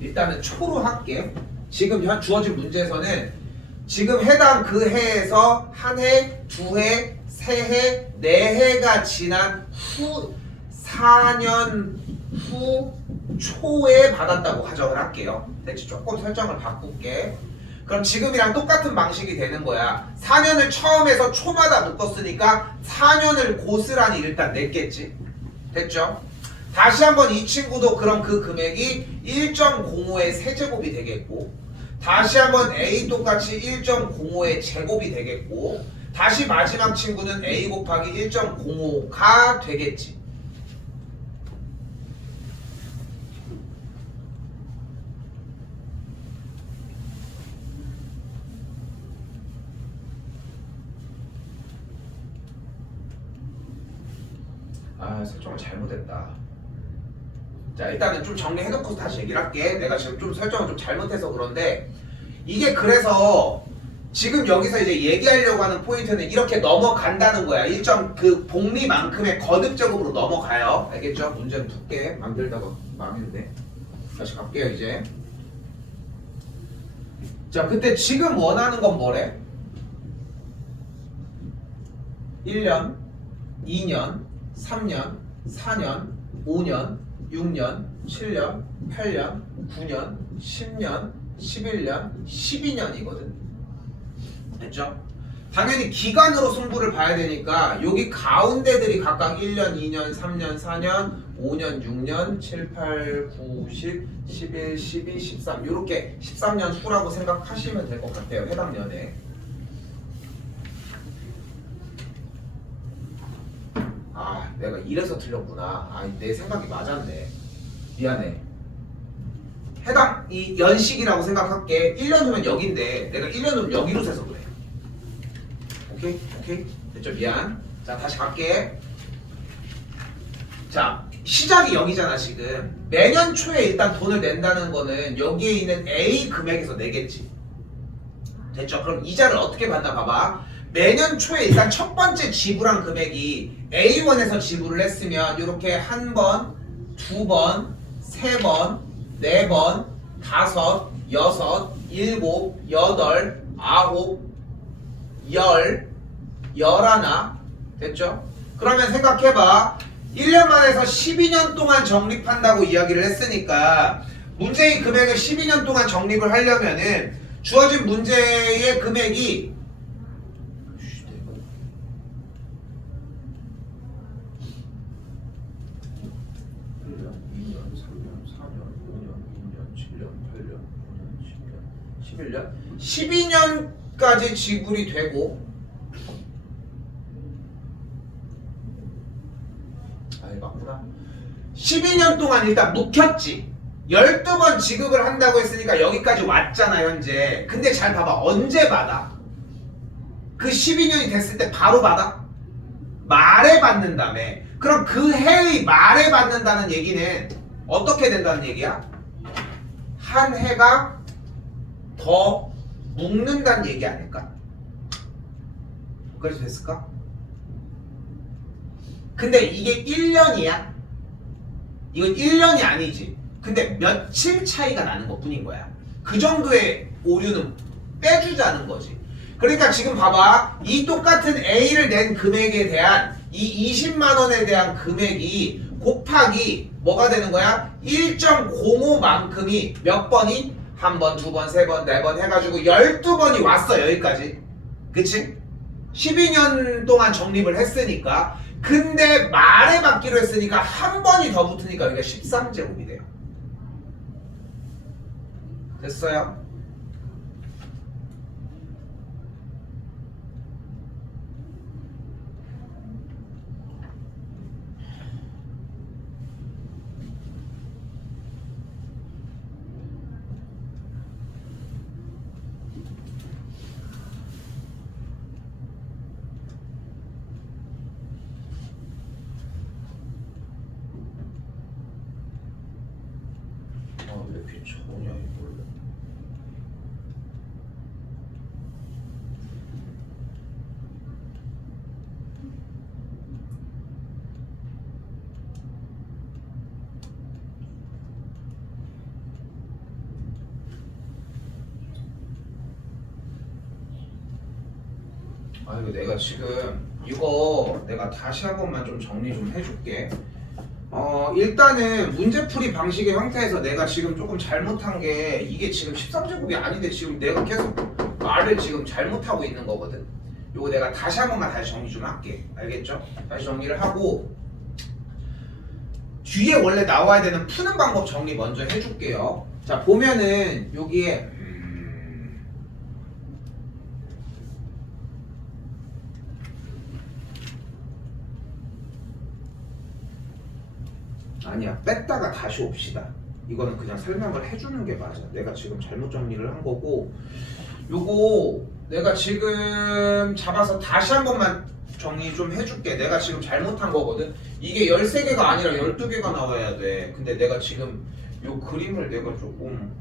일단은 초로 할게. 지금 현 주어진 문제에서는 지금 해당 그 해에서 한 해, 두 해, 세 해, 네 해가 지난 후 4년 후 초에 받았다고 가정을 할게요. 대체 조금 설정을 바꿀게. 그럼 지금이랑 똑같은 방식이 되는 거야. 4년을 처음에서 초마다 묶었으니까 4년을 고스란히 일단 냈겠지. 됐죠? 다시 한번 이 친구도 그럼 그 금액이 1.05의 세제곱이 되겠고, 다시 한번 A 똑같이 1.05의 제곱이 되겠고, 다시 마지막 친구는 A 곱하기 1.05가 되겠지. 설정을 잘못했다. 자, 일단은 좀 정리해놓고 다시 얘기를 할게. 내가 지금 좀 설정을 좀 잘못해서 그런데 이게 그래서 지금 여기서 이제 얘기하려고 하는 포인트는 이렇게 넘어간다는 거야. 일정 그 복리만큼의 거듭제곱으로 넘어가요. 알겠죠? 문제는 붙게 만들다가 망했네. 다시 갈게요 이제. 자, 그때 지금 원하는 건 뭐래? 1년, 2년, 3년, 4년, 5년, 6년, 7년, 8년, 9년, 10년, 11년, 12년이거든. 됐죠? 당연히 기간으로 승부를 봐야 되니까 여기 가운데들이 각각 1년, 2년, 3년, 4년, 5년, 6년, 7, 8, 9, 10, 11, 12, 13 이렇게 13년 후라고 생각하시면 될 것 같아요. 해당 년에. 내가 이래서 틀렸구나. 내 생각이 맞았네. 미안해. 해당 이 연식이라고 생각할게. 1년 후면 여기인데 내가 1년 후면 여기로 세서 그래. 오케이? 오케이? 됐죠? 미안. 자, 다시 갈게. 자, 시작이 0이잖아 지금. 매년 초에 일단 돈을 낸다는 거는 여기에 있는 A 금액에서 내겠지. 됐죠? 그럼 이자를 어떻게 받나 봐봐. 매년 초에 일단 첫 번째 지불한 금액이 A1에서 지불을 했으면 이렇게 한 번, 두 번, 세 번, 네 번, 다섯, 여섯, 일곱, 여덟, 아홉, 열, 열하나. 됐죠? 그러면 생각해봐. 1년 만에서 12년 동안 적립한다고 이야기를 했으니까 문제의 금액을 12년 동안 적립을 하려면은 주어진 문제의 금액이 11년, 12년까지 지불이 되고 맞구나. 12년 동안 일단 묵혔지. 12번 지급을 한다고 했으니까 여기까지 왔잖아 현재. 근데 잘 봐봐. 언제 받아? 그 12년이 됐을 때 바로 받아? 말에 받는다며. 그럼 그 해의 말에 받는다는 얘기는 어떻게 된다는 얘기야? 한 해가 더 묵는다는 얘기 아닐까? 여기까지 됐을까? 근데 이게 1년이야? 이건 1년이 아니지. 근데 며칠 차이가 나는 것 뿐인 거야. 그 정도의 오류는 빼주자는 거지. 그러니까 지금 봐봐. 이 똑같은 A를 낸 금액에 대한 이 20만 원에 대한 금액이 곱하기 뭐가 되는 거야? 1.05만큼이 몇 번이? 한 번, 두 번, 세 번, 네 번 해가지고 12번이 왔어 여기까지. 그치? 12년 동안 정립을 했으니까. 근데 말에 받기로 했으니까 한 번이 더 붙으니까 여기가 13제곱이 돼요. 됐어요? 왜 이렇게 전혀 몰라. 아 이거 내가 지금 이거 내가 다시 한 번만 좀 정리 좀 해줄게. 일단은 문제풀이 방식의 형태에서 내가 지금 조금 잘못한 게 이게 지금 13제곱이 아닌데 지금 내가 계속 말을 지금 잘못하고 있는 거거든. 요거 내가 다시 한 번만 다시 정리 좀 할게. 알겠죠? 다시 정리를 하고 뒤에 원래 나와야 되는 푸는 방법 정리 먼저 해줄게요. 자 보면은 여기에 아니야 뺐다가 다시 옵시다. 이거는 그냥 설명을 해주는 게 맞아. 내가 지금 잘못 정리를 한 거고 요거 내가 지금 잡아서 다시 한 번만 정리 좀 해줄게. 내가 지금 잘못한 거거든. 이게 13개가 아니라 12개가 나와야 돼. 근데 내가 지금 요 그림을 내가 조금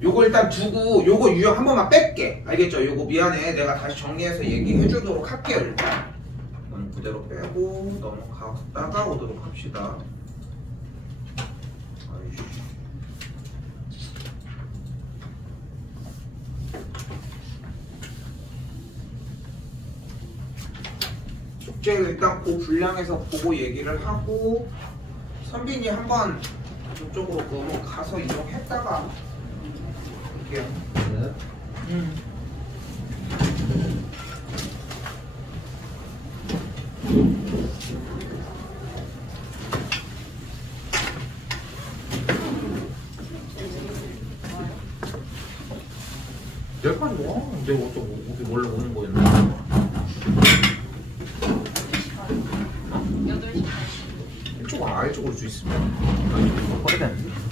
요거 일단 두고 요거 유형 한 번만 뺄게. 알겠죠? 요거 미안해. 내가 다시 정리해서 얘기해 주도록 할게요. 일단 그대로 빼고 넘어가다가 오도록 합시다. 아이씨. 숙제를 일단 그 분량에서 보고 얘기를 하고 선빈이 한번 이쪽으로 넘어가서 이동했다가 할게요. 네. 여기까지 와. 내가 어쩌고 원래 오는 거였나? 8시 이쪽 와. 이쪽으로 줄 수 있으면. 아니, 이거 꺼야 되는데.